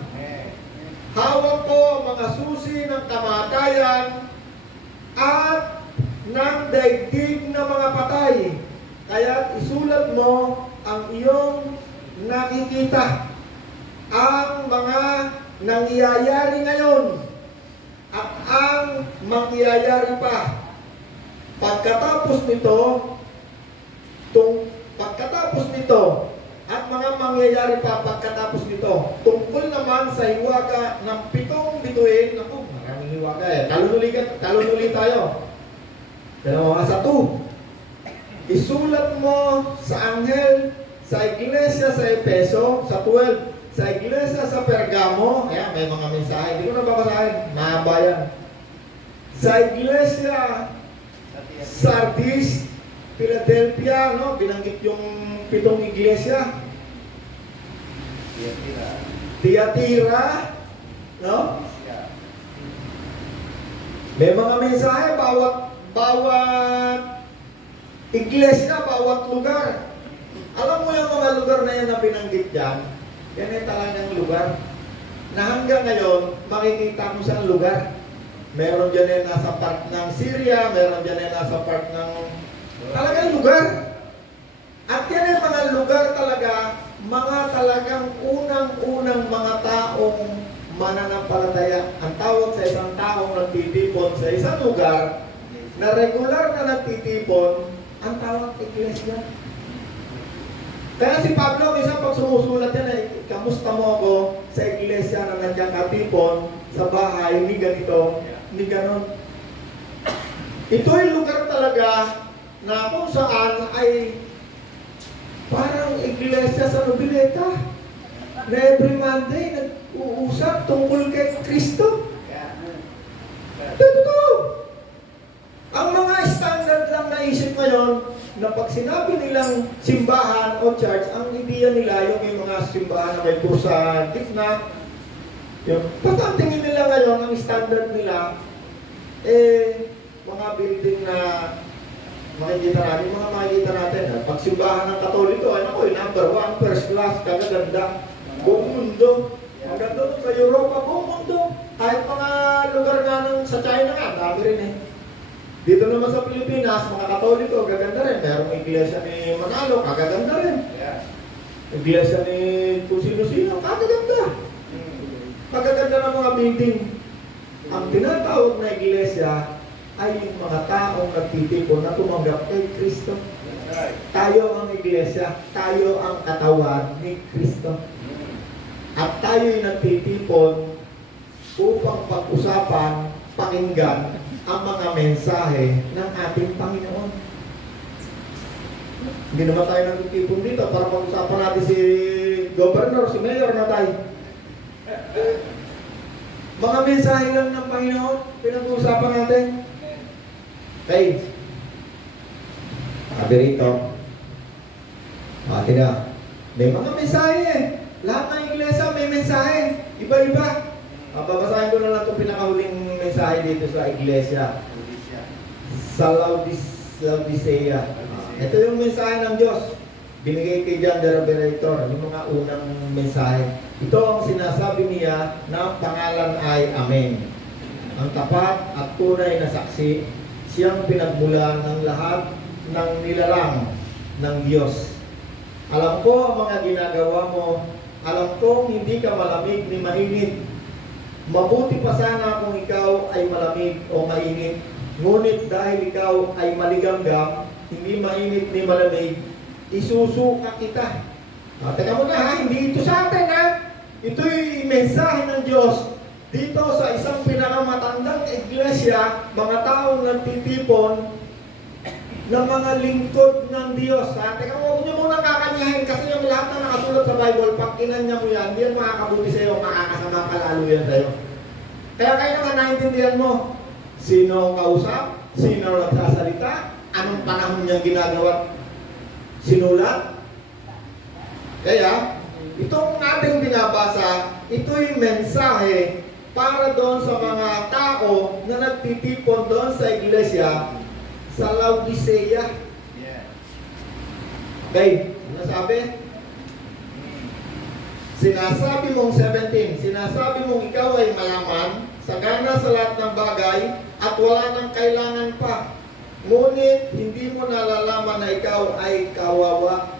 Hawak ko ang mga susi ng kamatayan at ng daigdig na mga patay. Kaya isulat mo ang iyong nakikita, ang mga nangyayari ngayon at ang mangyayari pa. Pagkatapos nito, at mga mangyayari pa pagkatapos nito, tungkol naman sa hiwaga ng 7 bituin, naku, maraming hiwaga eh. Talunuli tayo. Pero sa 2, isulat mo sa anghel sa iglesia sa Efeso, sa 12, sa iglesia sa Pergamo, ayan, may mga mensahe, hindi ko na babasahin, mahaba yan. Sa iglesia Sardis, Philadelphia, no? Binanggit yung 7 iglesia. Thyatira, no? May mga mensahe bawat iglesia, bawat lugar. Alam mo yung mga lugar na yan na binanggit dyan, yan ay talagang lugar na hanggang ngayon makikita mo sa lugar. Meron dyan ay nasa part ng Syria, meron dyan ay nasa part ng talagang lugar. At yan ay mga lugar talaga, mga talagang unang-unang mga taong mananampalataya. Ang tawag sa isang taong nagtitipon sa isang lugar na regular na nagtitipon, ang tawag iglesia. Kaya si Pablo, minsan pag sumusulat yan, kamusta mo ako sa iglesia na nandiyan katipon, sa bahay, hindi ganito, hindi ganon. Ito ay lugar talaga na kung saan ay parang iglesia sa Nobileta na every Monday nag-uusap tungkol kay Kristo. Totoo. Ang mga standard lang na isip ngayon na pag sinabi nilang simbahan o church, ang ideya nila yung mga simbahan na may kursa, gitna. Patantingin nila ngayon, ang standard nila, mga building na makikita natin, pag simbahan ng Katoliko, number 1, first class, kagaganda, buong mundo. Hanggang doon sa Europa, buong mundo. Kahit mga lugar nga sa China nga, dami rin eh. Dito naman sa Pilipinas, mga Katoliko, gaganda rin. Merong iglesia ni Manalo, kagaganda rin. Iglesia ni Kusino-sino, kagaganda. Kagaganda ng mga building. Ang tinatawag na iglesia ay yung mga taong nagtitipon na tumanggap kay Kristo. Tayo ang iglesia, tayo ang katawan ni Kristo. At tayo'y nagtitipon upang pag-usapan, pakinggan ang mga mensahe ng ating Panginoon. Hindi naman tayo nagtitipon dito para pag-usapan natin si Governor, si Mayor na tayo. Mga mensahe lang ng Panginoon, pinag-uusapan natin. Okay. Sabi rito, may mga mensahe eh. Lahat ng iglesia may mensahe. Iba-iba. Babasahin ko na lang itong pinakahuling mensahe dito sa iglesia. Sa Laodicea. Ito yung mensahe ng Diyos. Binigay kay John the Revelator. Yung mga unang mensahe. Ito ang sinasabi niya na ang pangalan ay Amen. Ang tapat at tunay na saksi, siyang pinagmulan ng lahat ng nilalang ng Diyos. Alam ko ang mga ginagawa mo. Alam kong hindi ka malamig ni mainit. Mabuti pa sana kung ikaw ay malamig o mainit. Ngunit dahil ikaw ay maligamgam, hindi mainit ni malamig, isusuka kita Teka muna ha, hindi ito sa atin ha. Ito'y mensahe ng Diyos. Dito sa isang pinakamatandang iglesia, mga taong nagtitipon ng mga lingkod ng Diyos. Teka, huwag niyo muna kakanyahin kasi yung lahat na nakasulat sa Bible, pag kinanya mo yan, hindi yan makakabuti sa iyo, makakasama ka lalo yan sa iyo. Kaya kayo naman naintindihan mo, sino ang kausap, sino ang nagsasalita, anong panahon niyang ginagawa, sinulat. Kaya, itong ating binabasa, ito'y mensahe para doon sa mga tao na nagtitipon doon sa iglesia sa Laodicea. Okay, ano sabi? Sinasabi mong 17, sinasabi mong ikaw ay mayaman, sagana sa lahat ng bagay, at wala nang kailangan pa. Ngunit hindi mo nalalaman na ikaw ay kawawa,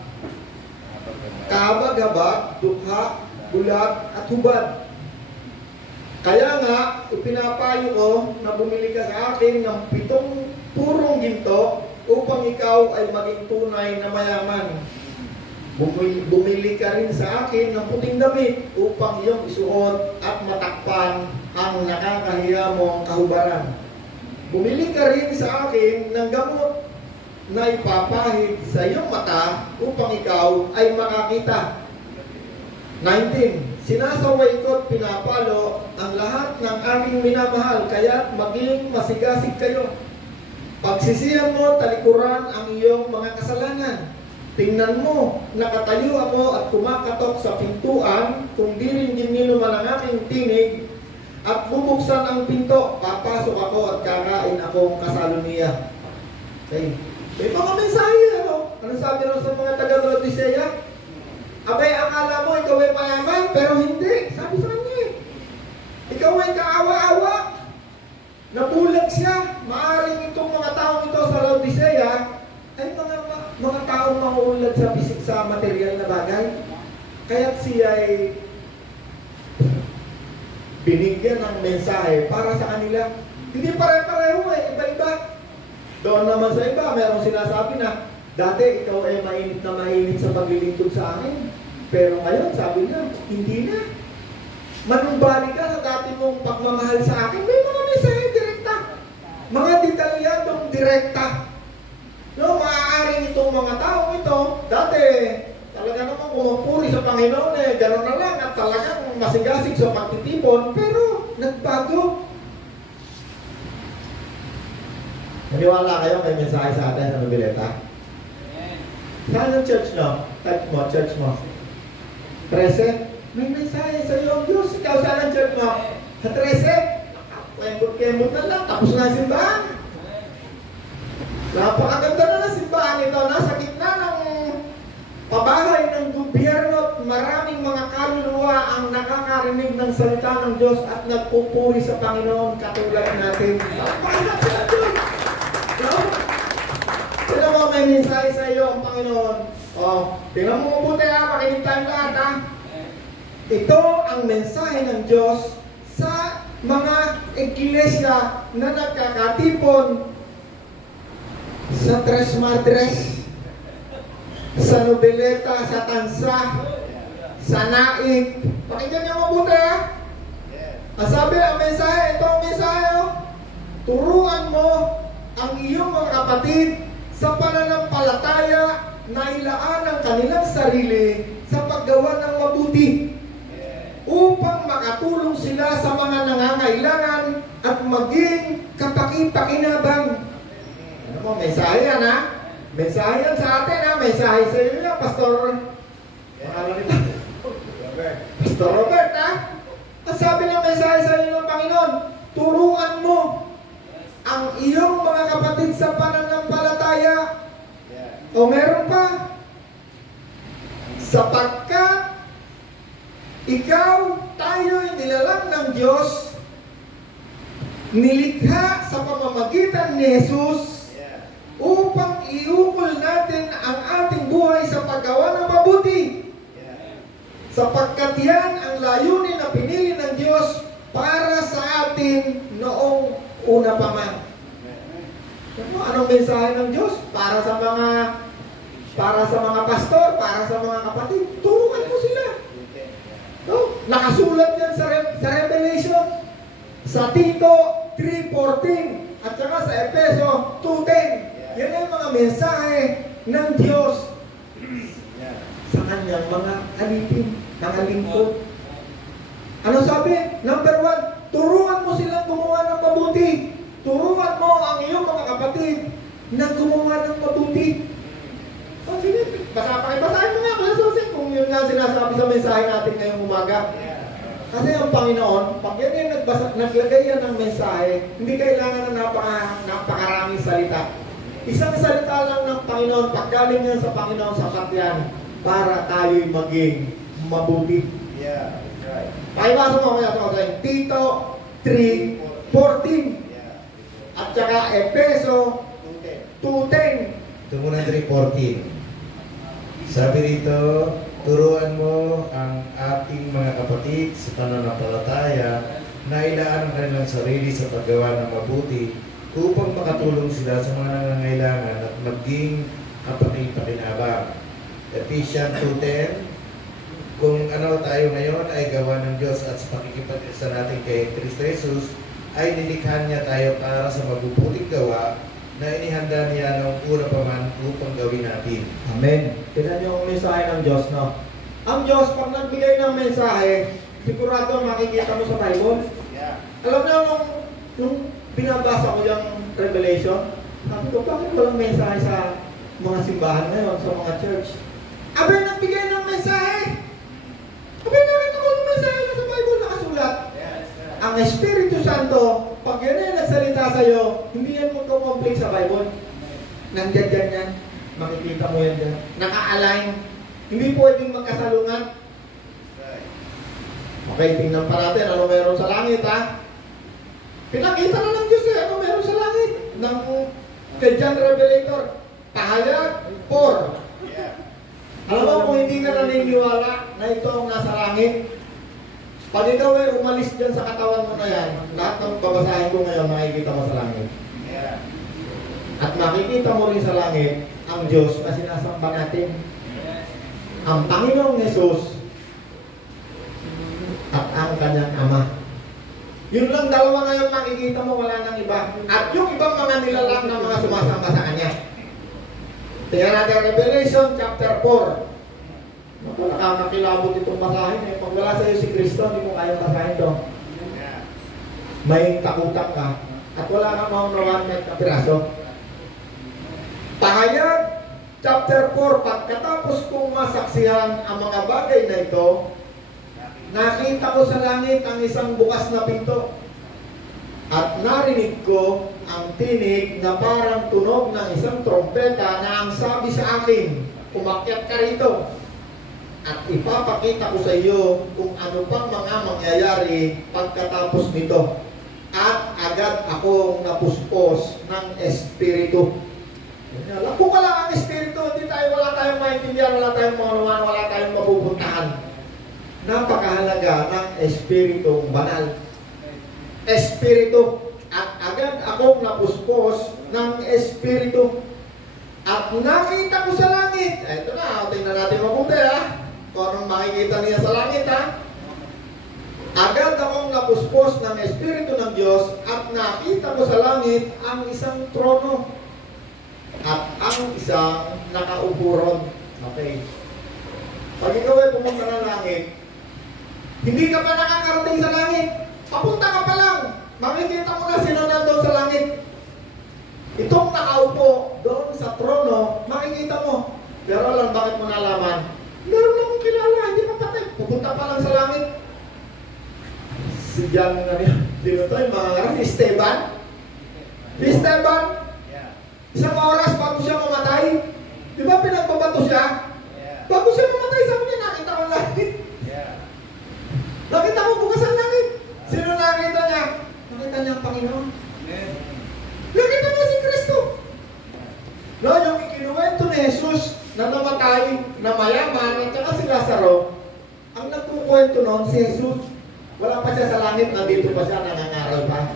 kahabag-habag, dukha, bulag, at hubad. Kaya nga, ipinapayo ko na bumili ka sa akin ng 7 purong ginto upang ikaw ay maging tunay na mayaman. Bumili ka rin sa akin ng puting damit upang iyong isuot at matakpan ang nakakahiya mong kahubaran. Bumili ka rin sa akin ng gamot na ipapahid sa iyong mata upang ikaw ay makakita. 19. Sinasaway ko at pinapalo ang lahat ng aking minamahal, kaya maging masigasig kayo. Pagsisihan mo, talikuran ang iyong mga kasalanan. Tingnan mo, nakatayo ako at kumakatok sa pintuan, kung di rin giniluman ang aking tinig, at bubuksan ang pinto, papasok ako at kakain akong kasaluniya. Okay. May mga mensahe, ano? Ano sabi rin sa mga taga-Laodicea? Abay, akala mo ikaw ay mayaman, pero hindi. Sabi sa kanya eh. Ikaw ay kaawa-awa. Nabulag siya. Maaring itong mga taong ito sa Laodicea ay mga taong mauulad sa bisik sa material na bagay. Kaya't siya ay binigyan ng mensahe para sa kanila. Hindi pare-pareho eh. Iba-iba. Doon naman sa iba, mayroong sinasabi na dati ikaw ay mainit na mainit sa paglilingkod sa akin. Pero ngayon, sabi niya, hindi na. Manumbalik ka sa dati mong pagmamahal sa akin. May mga mensahe direkta. Mga detalyadong direkta. No, maaaring itong mga taong ito, dati, talaga naman pumupuri sa Panginoon eh, gano'n na lang at talagang masigasig sa pagtitipon, pero nagbago. Naniwala kayo may mensahe sa atin sa Noveleta? Saan ang church no? Church mo. 13? May mensahe sa iyo ang Diyos. Ikaw saan ang church mo? Sa 13? Kembot na lang. Tapos na ang simbahan. Napakaganda na ng simbahan ito. Nasa gitna ng pabahay ng gobyerno at maraming mga kaluluwa ang nakakarinig ng salita ng Diyos at nagpupuri sa Panginoon katulad natin. Napakaganda sa Diyos. No? Sino mo may mensahe sa iyo ang Panginoon? Tingnan mo mabuti ha, makinig tayong lahat ha. Ito ang mensahe ng Diyos sa mga iglesia na nagkakatipon sa Tres Madres, sa Noveleta, sa Tansa, sa Naik. Pakinggan niyo mabuti ha. Ang sabi ang mensahe, ito ang mensahe turuan mo ang iyong mga kapatid sa pananampalataya na ilaan ang kanilang sarili sa paggawa ng mabuti upang makatulong sila sa mga nangangailangan at maging kapaki-pakinabang. Ano mo, mensahe yan ha? Mensahe yan sa atin ha? Mensahe sa iyo yan, Pastor. Pastor Robert ha? Ang sabi ng mensahe sa iyo ng Panginoon, turuan mo ang iyong mga kapatid sa pananampalataya. O meron pa, sapagkat ikaw, tayo'y nilalang ng Diyos, nilikha sa pamamagitan ni Jesus upang iukol natin ang ating buhay sa paggawa ng mabuti. Sapagkat yan ang layunin na pinili ng Diyos para sa atin noong una pa man. Anong mensahe ng Diyos? Para sa mga para sa mga pastor, para sa mga kapatid. Turuan mo sila. No? Nakasulat yan sa Revelation, sa Tito 3:14, at saka sa Efeso 2:10. Yan ang mga mensahe ng Diyos sa kanyang mga alipin, mga lingkod. Ano sabi? Number 1, turuan mo silang gumawa ng mabuti. Turuan mo ang iyong mga kapatid na gumawa ng mabuti. Oh, sige, basahin mo nga, Kuya Soseng, kung yun nga sinasabi sa mensahe natin ngayong umaga. Kasi ang Panginoon, pag yan yung naglagay yan ng mensahe, hindi kailangan na napakaraming salita. Isang salita lang ng Panginoon, pag galing yan sa Panginoon, sapat yan para tayo'y maging mabuti. Yeah, that's right. Pakibasa mo kaya sa Tito 3:14 at saka Efeso 2:10. Ito muna 3:14. Sabi rito, turuan mo ang ating mga kapatid sa pananampalataya na ilaan ang kanilang sarili sa paggawa ng mabuti upang makatulong sila sa mga nangangailangan at maging kapatid-pakinabang. Ephesians 2:10. Kung ano tayo ngayon ay gawa ng Diyos at sa pakikipag-isa natin kay Kristo Jesus, ay nilikha niya tayo para sa mabubuting gawa na inihanda niya noong una pa man upang gawin natin. Amen. Tignan niyo ang mensahe ng Diyos, no? Ang Diyos, pag nagbigay ng mensahe, sigurado makikita mo sa Bible. Yeah. Alam niyo, nung binabasa ko yung Revelation, sabi ko, bakit walang mensahe sa mga simbahan ngayon, sa mga church? Abay, nagbigay ng mensahe. Abay, nakita ko yung mensahe na sa Bible nakasulat. Ang Espiritu Santo, pag yan ay nagsalita sa'yo, hindi yan magkukomplete sa Bible. Nandiyan dyan yan. Makikita mo yan dyan. Naka-align. Hindi pwedeng magkasalungan. Okay, tingnan pa natin ano meron sa langit, ha? Pinakita na ng Diyos ano meron sa langit. Ng kay John Revelator. Pahayag 4. Alam mo kung hindi ka naniniwala na ito ang nasa langit, pag ikaw ay umalis dyan sa katawan mo na yan, lahat ng babasahin ko ngayon makikita mo sa langit. Yeah. At makikita mo rin sa langit ang Diyos na sinasamba natin. Ang Panginoong Yesus at ang kanyang Ama. Yun lang dalawa ngayon makikita mo, wala nang iba. At yung ibang mga nilalang na mga sumasamba sa kanya. Tingnan natin Revelation chapter 4. Nakakakilabot itong basahin eh. Pag wala sa iyo si Kristo, hindi mo kayang basahin ito. May takutan ka at wala kang maunawaan na kapiraso. Pahayag chapter 4, pagkatapos kong masaksihan ang mga bagay na ito, nakita ko sa langit ang isang bukas na pinto at narinig ko ang tinig na parang tunog ng isang trompeta na ang sabi sa akin, umakyat ka rito at ipapakita ko sa iyo kung ano pang mga mangyayari pagkatapos nito. At agad akong napuspos ng Espiritu. Kung wala ang Espiritu, wala tayong maintindihan, wala tayong maunawaan, wala tayong mapupuntahan. Napakahalaga ng Espiritong banal. Espiritu. At agad akong napuspos ng Espiritu. At nakita ko sa langit. Ito na, tingnan natin mabuti, ha? Kung anong makikita niya sa langit, ha? Agad akong napuspos ng Espiritu ng Diyos at nakita ko sa langit ang isang trono at ang isang nakaupo. Okay. Pag ikaw ay pumunta ng langit, hindi ka pa nakakarating sa langit. Papunta ka pa lang. Makikita mo na sino nandun sa langit. Itong nakaupo doon sa trono, makikita mo. Pero alam, bakit mo nalaman? Meron akong kilala, hindi pa patay. Pupunta pa lang sa langit. Si John, dito to, yung mga ngayon, Esteban. Esteban, isang oras bago siya mamatay. Di ba pinagbabato siya? Bago siya mamatay, sabi niya, nakita ko langit. Nakita mo bukas ang langit. Sino nakita niya? Nakita niya ang Panginoon. Nakita niya si Kristo. No, yung ikinuwento ni Jesus na namatay, na mayaman, at saka si Lazaro, ang nagkukwento noon si Jesus. Wala pa siya sa langit, nandito pa siya, nangangaral pa.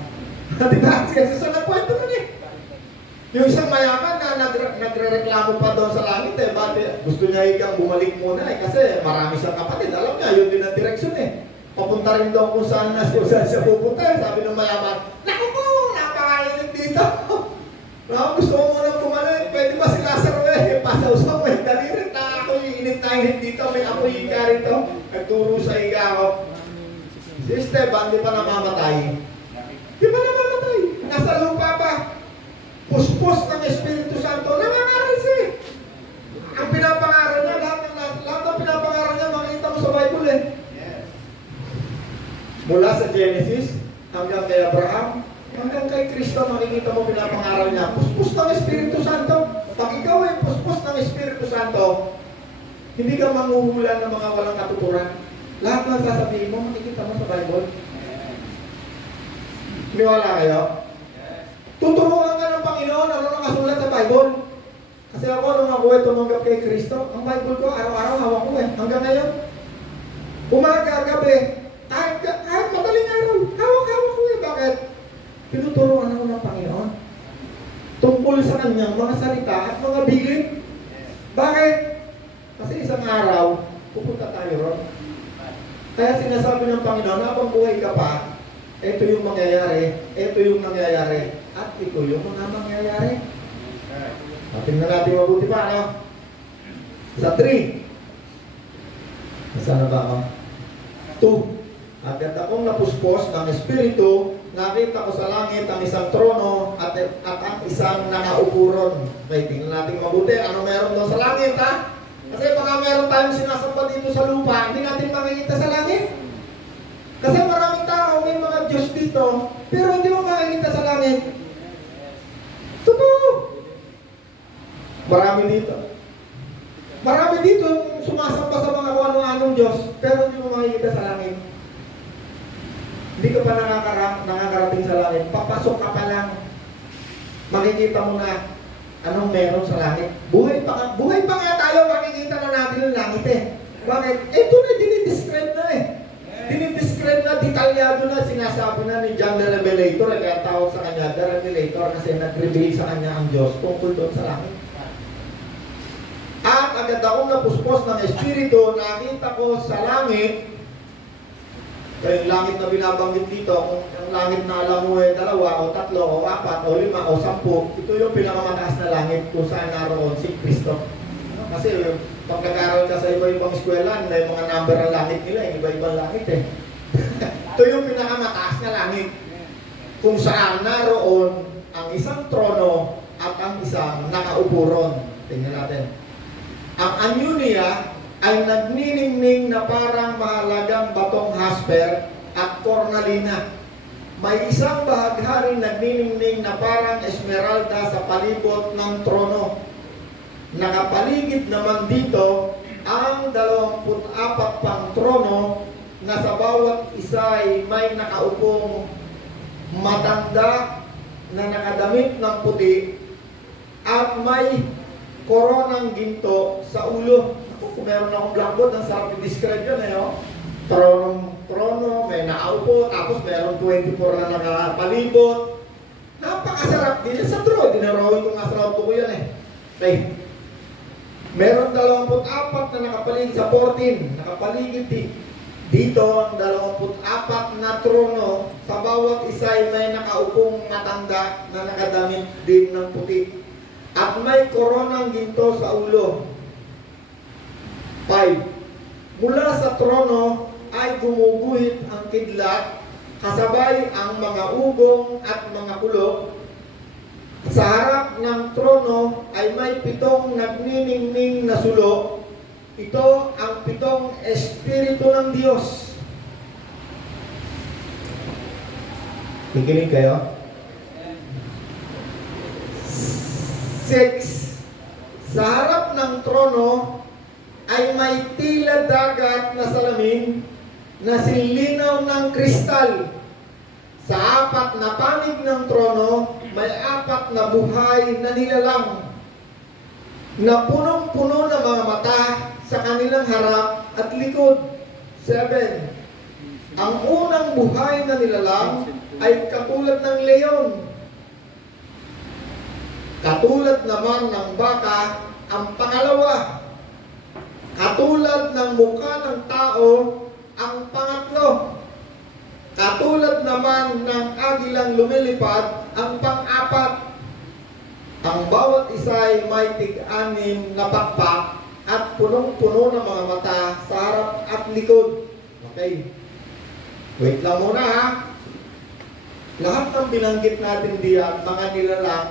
Di ba? Si Jesus ang nagkwento nun eh. Yung isang mayaman na nagre-reklamo pa doon sa langit eh, bakit gusto niya ikang bumalik muna eh, kasi marami siyang kapatid. Alam niya, yun din ang direksyon eh. Papunta rin daw kung saan siya pupunta eh. Sabi ng mayaman, naku po, napakainit dito. Gusto mo muna bumalik, pwede ba si Lazaro eh, pasaw-saw eh, dalirit na ako yung init na init dito, may apoy ika rito, nagturo sa ika ako. Si Esteban, di pa namamatay. Di pa namamatay, nasa lupa pa. Puspos ng Espiritu Santo, nangangaral siya. Ang pinapangaral niya, lahat ng pinapangaral niya, makikita mo sa Bible eh. Mula sa Genesis, hanggang kay Abraham, hanggang kay Kristo, makikita mo pinapangaral niya. Puspos ng Espiritu Santo. Pag ikaw ay puspos ng Espiritu Santo, hindi ka manghuhula ng mga walang katuturan. Lahat ng sasabihin mo, makikita mo sa Bible. Niwala kayo? Tuturuan ka ng Panginoon, ano nakasulat sa Bible. Kasi ako, nung ako ay tumanggap kay Kristo, ang Bible ko, araw-araw hawak ko eh. Hanggang ngayon, umaga, gabi, kahit madaling araw, hawak-hawak ko eh. Bakit? Tinuturuan ako ng Panginoon tungkol sa kanyang mga salita at mga bilin. Bakit? Kasi isang araw, pupunta tayo ron. Kaya sinasabi ng Panginoon, habang buhay ka pa, ito yung mangyayari, ito yung nangyayari, at ito yung mga mangyayari. Tingnan natin mabuti pa, ano? Sa 3. Nasaan na ba ako? 2. Agad akong napuspos ng Espiritu, nakita ko sa langit ang isang trono at ang isang nakaupuron. Okay, tingnan natin mabuti. Ano meron doon sa langit, ha? Kasi baka meron tayong sinasamba dito sa lupa, hindi natin makikita sa langit. Kasi maraming tao, may mga Diyos dito, pero hindi mo makikita sa langit. Totoo. Marami dito. Marami dito sumasamba sa mga kung ano-anong Diyos, pero hindi mo makikita sa langit. Hindi ka pa nakakarating sa langit. Papasok ka pa lang. Makikita mo na anong meron sa langit. Buhay pa nga tayo, makikita na natin yung langit eh. Bakit? Ito na, dinidescribe na eh. Dinidescribe na, detalyado na, sinasabi na ni John the Revelator, kaya tawag sa kanya, the Revelator, kasi nag-reveal sa kanya ang Diyos tungkol doon sa langit. At agad akong napuspos ng Espiritu, nakita ko sa langit, kaya yung langit na binabanggit dito, kung ang langit na alam mo eh, 2 o 3 o 4 o 5 o 10, ito yung pinakamataas na langit kung saan naroon si Kristo. Kasi pag nag-aaral ka sa iba-ibang eskwela, may mga number ang langit nila, iba-ibang langit eh. Ito yung pinakamataas na langit kung saan naroon ang isang trono at ang isang nakaupuron. Tingnan natin. Ang anyo niya ay nagniningning na parang mahalagang batong hasper at cornalina. May isang bahagharing nagniningning na parang esmeralda sa palibot ng trono. Nakapaligid naman dito ang 24 pang trono na sa bawat isa ay may nakaupong matanda na nakadamit ng puti at may koronang ginto sa ulo. Kung meron akong blackboard, ang sarap i-describe yan eh. Oh. Trono, may nakaupo, tapos meron 24 na nakapalibot. Napakasarap din sa draw. Dinarawin ko nga sa auto ko yan eh. Okay. Meron 24 na nakapaligid sa 14. Nakapaligid dito ang 24 na trono. Sa bawat isa ay may nakaupong matanda na nakadamit din ng puti. At may koronang ginto sa ulo. 5. Mula sa trono ay gumuguhit ang kidlat, kasabay ang mga ugong at mga kulok. Sa harap ng trono ay may 7 nagniningning na sulok. Ito ang 7 Espiritu ng Diyos. Kikinig kayo? 6. Sa harap ng trono ay may tila dagat na salamin na sinlinaw ng kristal. Sa 4 na panig ng trono, may 4 na buhay na nilalang na punong-puno ng mga mata sa kanilang harap at likod. 7. Ang unang buhay na nilalang ay katulad ng leon. Katulad naman ng baka, ang pangalawa. Katulad ng mukha ng tao, ang pangatlo. Katulad naman ng agilang lumilipad, ang pang-apat. Ang bawat isa ay may tig-anim na pakpak at punong-puno ng mga mata sa harap at likod. Okay. Wait lang muna ha. Lahat ng binanggit natin diyan, mga nilalang,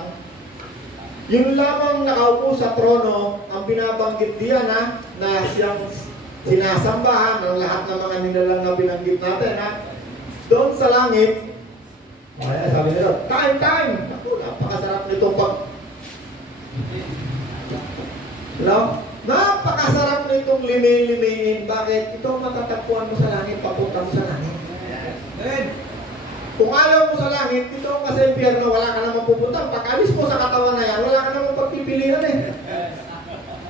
yung lamang nakaupo sa trono, ang binabanggit diyan ha, na siyang sinasambahan ng lahat ng mga nilalang na binanggit natin ha. Doon sa langit, sabi nila, time! Ako, napakasarap nitong napakasarap nitong limi-limiin. Bakit? Ito matatagpuan mo sa langit, papunta mo sa langit. Kung ayaw mo sa langit, ito kasi impyerno, wala ka namang pupunta. Pag alis mo sa katawan na yan, wala ka namang pagpipilian eh.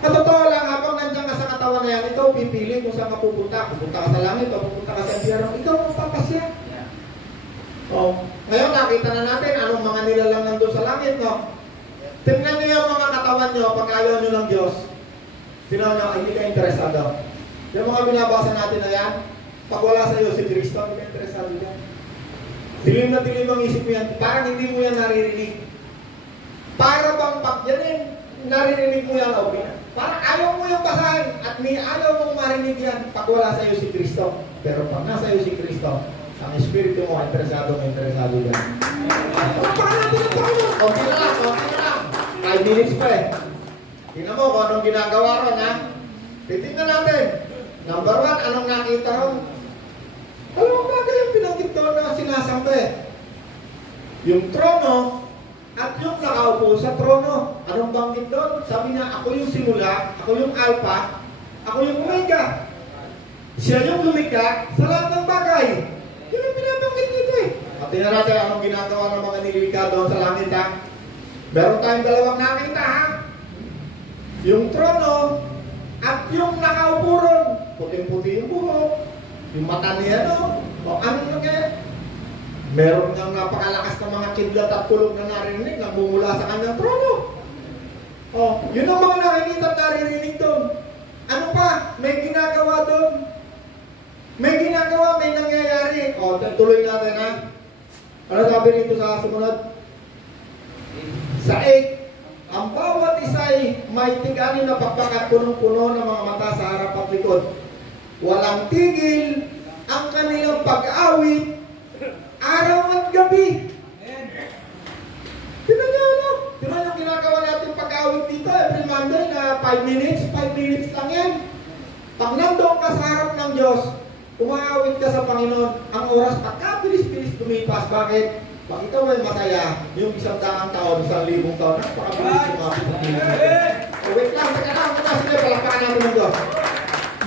Katotoo lang, habang nandiyan ka sa katawan na yan, ikaw pipili kung saan ka pupunta. Pupunta ka sa langit o pupunta ka sa impyerno, ikaw ang papasya. Oh. Ngayon, nakita na natin anong mga nilalang nandun sa langit, no? Tingnan niyo yung mga katawan nyo pag ayaw nyo ng Diyos. Tingnan nyo, hindi ka interesado. Yung mga binabasa natin na yan, pag wala sa iyo si Kristo, hindi ka interesado yan. Dilim na dilim ang isip mo yan, parang hindi mo yan naririnig. Para bang pag yan eh, naririnig mo yan, okay na. Parang ayaw mo yung basahin at ayaw mong marinig yan pag wala sa iyo si Kristo. Pero pag nasa iyo si Kristo, ang espiritu mo, interesado yan. Okay na lang. 5 minutes pa eh. Tingnan mo kung anong ginagawa ron ha. Titignan natin. Number 1, anong nakita ron? Alam mo bagay yung pinanggit doon na sinasabi? Yung trono at yung nakaupo sa trono. Anong banggit doon? Sabi niya, ako yung simula, ako yung alpha, ako yung omega. Siya yung lumikha sa lahat ng bagay. Yun ang pinabanggit nito eh. At tingnan natin anong ginagawa ng mga nililika doon sa langit ha. Meron tayong dalawang nakita ha. Yung trono at yung nakaupo ron. Puting-puti yung buhok. Yung mata niya no. O ano nangyari? Meron niyang napakalakas na mga kidlat at kulog na narinig na bumula sa kanyang trono. O, yun ang mga nakikita at naririnig doon. Ano pa? May ginagawa doon. May ginagawa, may nangyayari. O, tuloy natin ha. Ano sabi rito sa sumunod? Sa 8, ang bawat isa ay may tig-anim na pakpak at punong-puno ng mga mata sa harap at likod. Walang tigil ang kanilang pag-awit araw at gabi. Tingnan niyo, no? Tingnan yung ginagawa natin pag-awit dito every Monday na 5 minutes lang yan. Pag nandoon ka sa harap ng Diyos, umaawit ka sa Panginoon, ang oras pagkabilis-bilis tumipas. Bakit? Pag ikaw ay masaya, yung 100 taon, 1,000 taon, napakabilis yung mga pagkabilis. So wait lang, sige, palakpakan natin ng Diyos.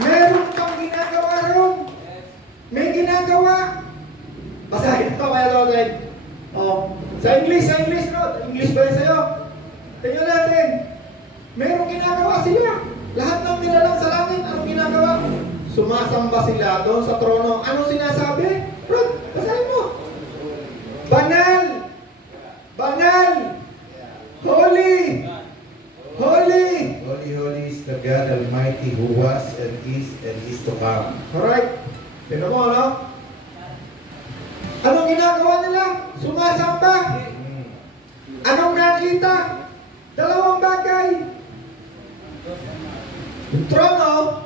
Meron kang ginagawa ron. May ginagawa. Basahin ito kaya Lord. Oh, sa English, no? English ba yun sa'yo? Tingnan natin. Meron ginagawa sila. Lahat ng nilalang sa langit, anong ginagawa? Sumasamba sila doon sa trono. Anong sinasabi? Rod, basahin mo. Banal! Holy! Holy is the God Almighty who was and is to come. Alright. Tignan mo, no? Anong ginagawa nila? Sumasamba. Anong nakita? Dalawang bagay. Yung trono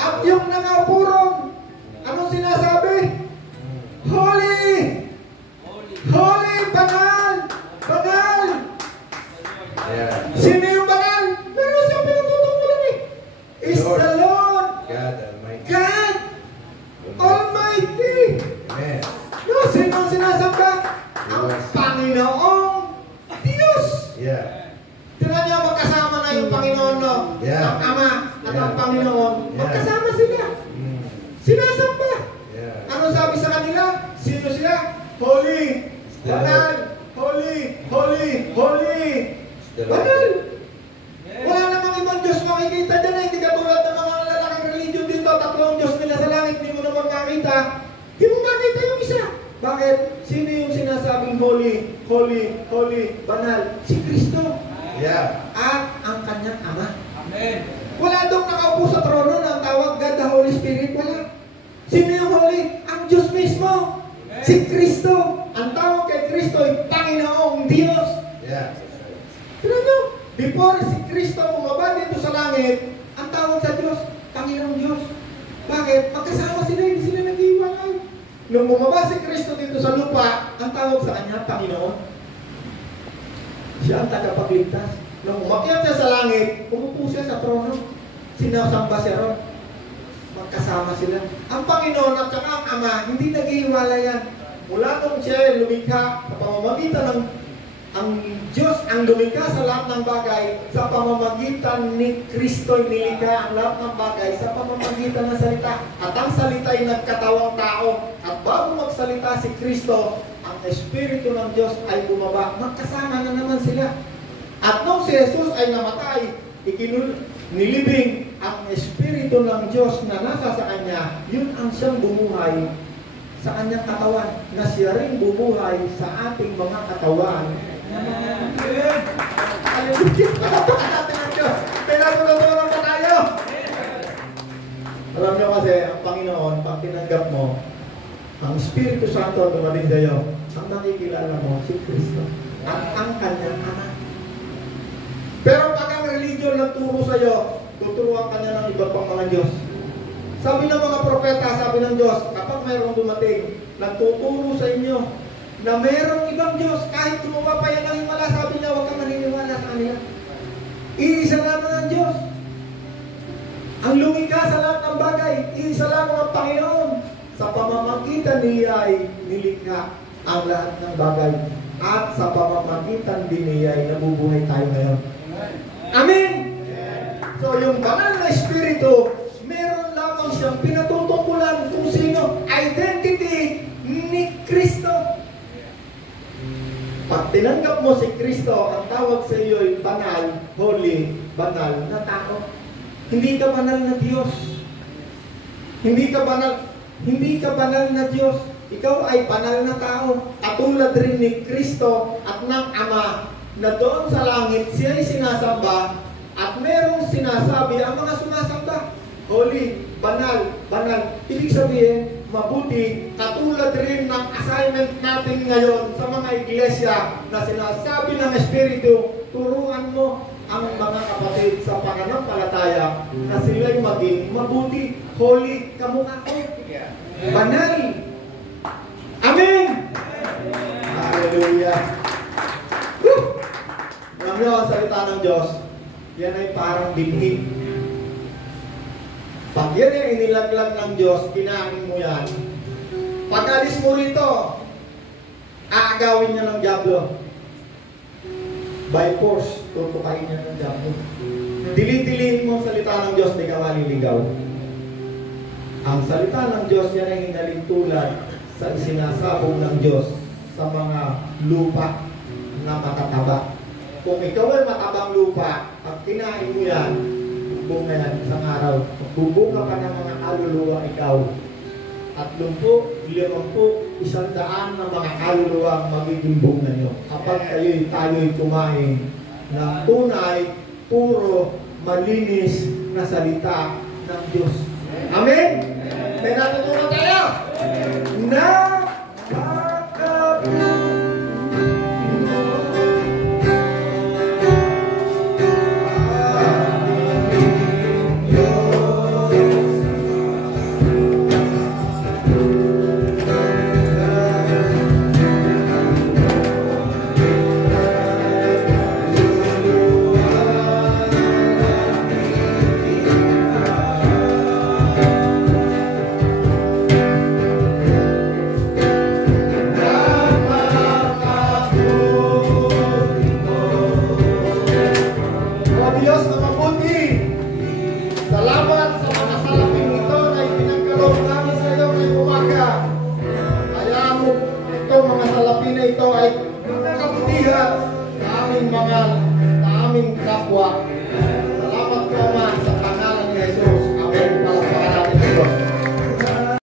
at yung nangapurong. Anong sinasabi? Holy! Banal! Yeah. Sino yung banal? Meron siyang pinatutungkulan eh. Is the Lord God Almighty. God Almighty. Amen. No, sino ang sinasamba? Ang Panginoong Diyos. Yeah. Tingnan niyo, magkasama na yung Panginoon, no? Yeah. Ang Ama at ang Panginoon. Yeah. Magkasama sila. Sinasamba. Yeah. Ano sabi sa kanila? Sino sila? Holy. Banal. Holy. Banal. Wala namang ibang Diyos makikita dyan eh. Hindi katulad ng mga lalaking religion dito. Tatlong Diyos nila sa langit. Hindi mo naman makita. Hindi mo makita yung isa. Bakit? Sino yung sinasabing holy, banal? Si Kristo. Yeah. At ang kanyang Ama. Amen. Wala doon nakaupo sa trono na ang tawag God the Holy Spirit. Wala. Sino yung Holy? Ang Diyos mismo. Si Kristo. Ang tawag kay Kristo ay Panginoong Diyos. Yeah. Tignan nyo, before si Kristo bumaba dito sa langit, ang tawag sa Diyos, Panginoong Diyos. Bakit? Magkasama sila, hindi sila nag-iwalay. Nung bumaba si Kristo dito sa lupa, ang tawag sa kanya, Panginoon. Siya ang tagapagligtas. Nung umakyat siya sa langit, umupo siya sa trono. Sinasamba siya ron. Magkasama sila. Ang Panginoon at saka ang Ama, hindi nag-iwalay yan. Mula nung siya lumikha sa pamamagitan ng ang Diyos ang lumikha sa lahat ng bagay sa pamamagitan ni Kristo nilikha ang lahat ng bagay sa pamamagitan ng salita. At ang salita ay nagkatawang tao. At bago magsalita si Kristo, ang Espiritu ng Diyos ay bumaba. Magkasama na naman sila. At nung si Jesus ay namatay, nilibing ang Espiritu ng Diyos na nasa sa Kanya, yun ang siyang bumuhay sa Kanyang katawan, na siya rin bumuhay sa ating mga katawan. Hallelujah! Pagkatukan natin ang Diyos. Pinatutunan pa tayo. Alam nyo kasi, ang Panginoon, pag tinanggap mo, ang Espiritu Santo dumating sa iyo, ang nakikilala mo, si Kristo. Ang kanyang anak. Pero pag ang religion nagturo sa iyo, tuturuan ka niya ng iba pang mga Diyos. Sabi ng mga propeta, sabi ng Diyos, kapag mayroong dumating, nagtuturo sa inyo na mayroong ibang Diyos, kahit gumawa pa yan ng himala, sabi niya, huwag kang maniniwala sa kanila. Iisa lamang ang Diyos. Ang lumikha sa lahat ng bagay, iisa lamang ang Panginoon. Sa pamamagitan niya ay nilikha ang lahat ng bagay. At sa pamamagitan din niya ay nabubuhay tayo ngayon. Amen! So yung banal na Espiritu, meron lamang siyang pinatutungkulan kung sino, identity ni Kristo. Pag tinanggap mo si Kristo, ang tawag sa iyo ay banal, holy, banal na tao. Hindi ka banal na Diyos. Hindi ka banal na Diyos. Ikaw ay banal na tao. Katulad rin ni Kristo at ng Ama na doon sa langit siya ay sinasamba at merong sinasabi ang mga sumasamba. Holy, banal, banal. Ibig sabihin, mabuti, katulad rin ng assignment natin ngayon sa mga iglesia na sinasabi ng Espiritu, turuan mo ang mga kapatid sa pananampalataya na sila'y maging mabuti, holy, kamukha ko. Banal. Amen! Hallelujah! Woo! Alam niyo, ang salita ng Diyos, yan ay parang binhi. Pag yan ay inilaglag ng Diyos, kinain mo yan. Pag alis mo rito, aagawin niya ng diablo. By force, tutukain niya ng diablo. Dili-dilihin mo ang salita ng Diyos, di ka maliligaw. Ang salita ng Diyos, yan ay hinalintulad sa isinasabog ng Diyos sa mga lupa na matataba. Kung ikaw ay matabang lupa, pag kinain mo yan, bunga yan isang araw, bubunga ka ng mga kaluluwa ikaw. At 10, 50, 100 na mga kaluluwa magiging bunga nyo. Kapag tayo'y kumain ng tunay, puro, malinis na salita ng Diyos. Amen? May natutunan tayo? Na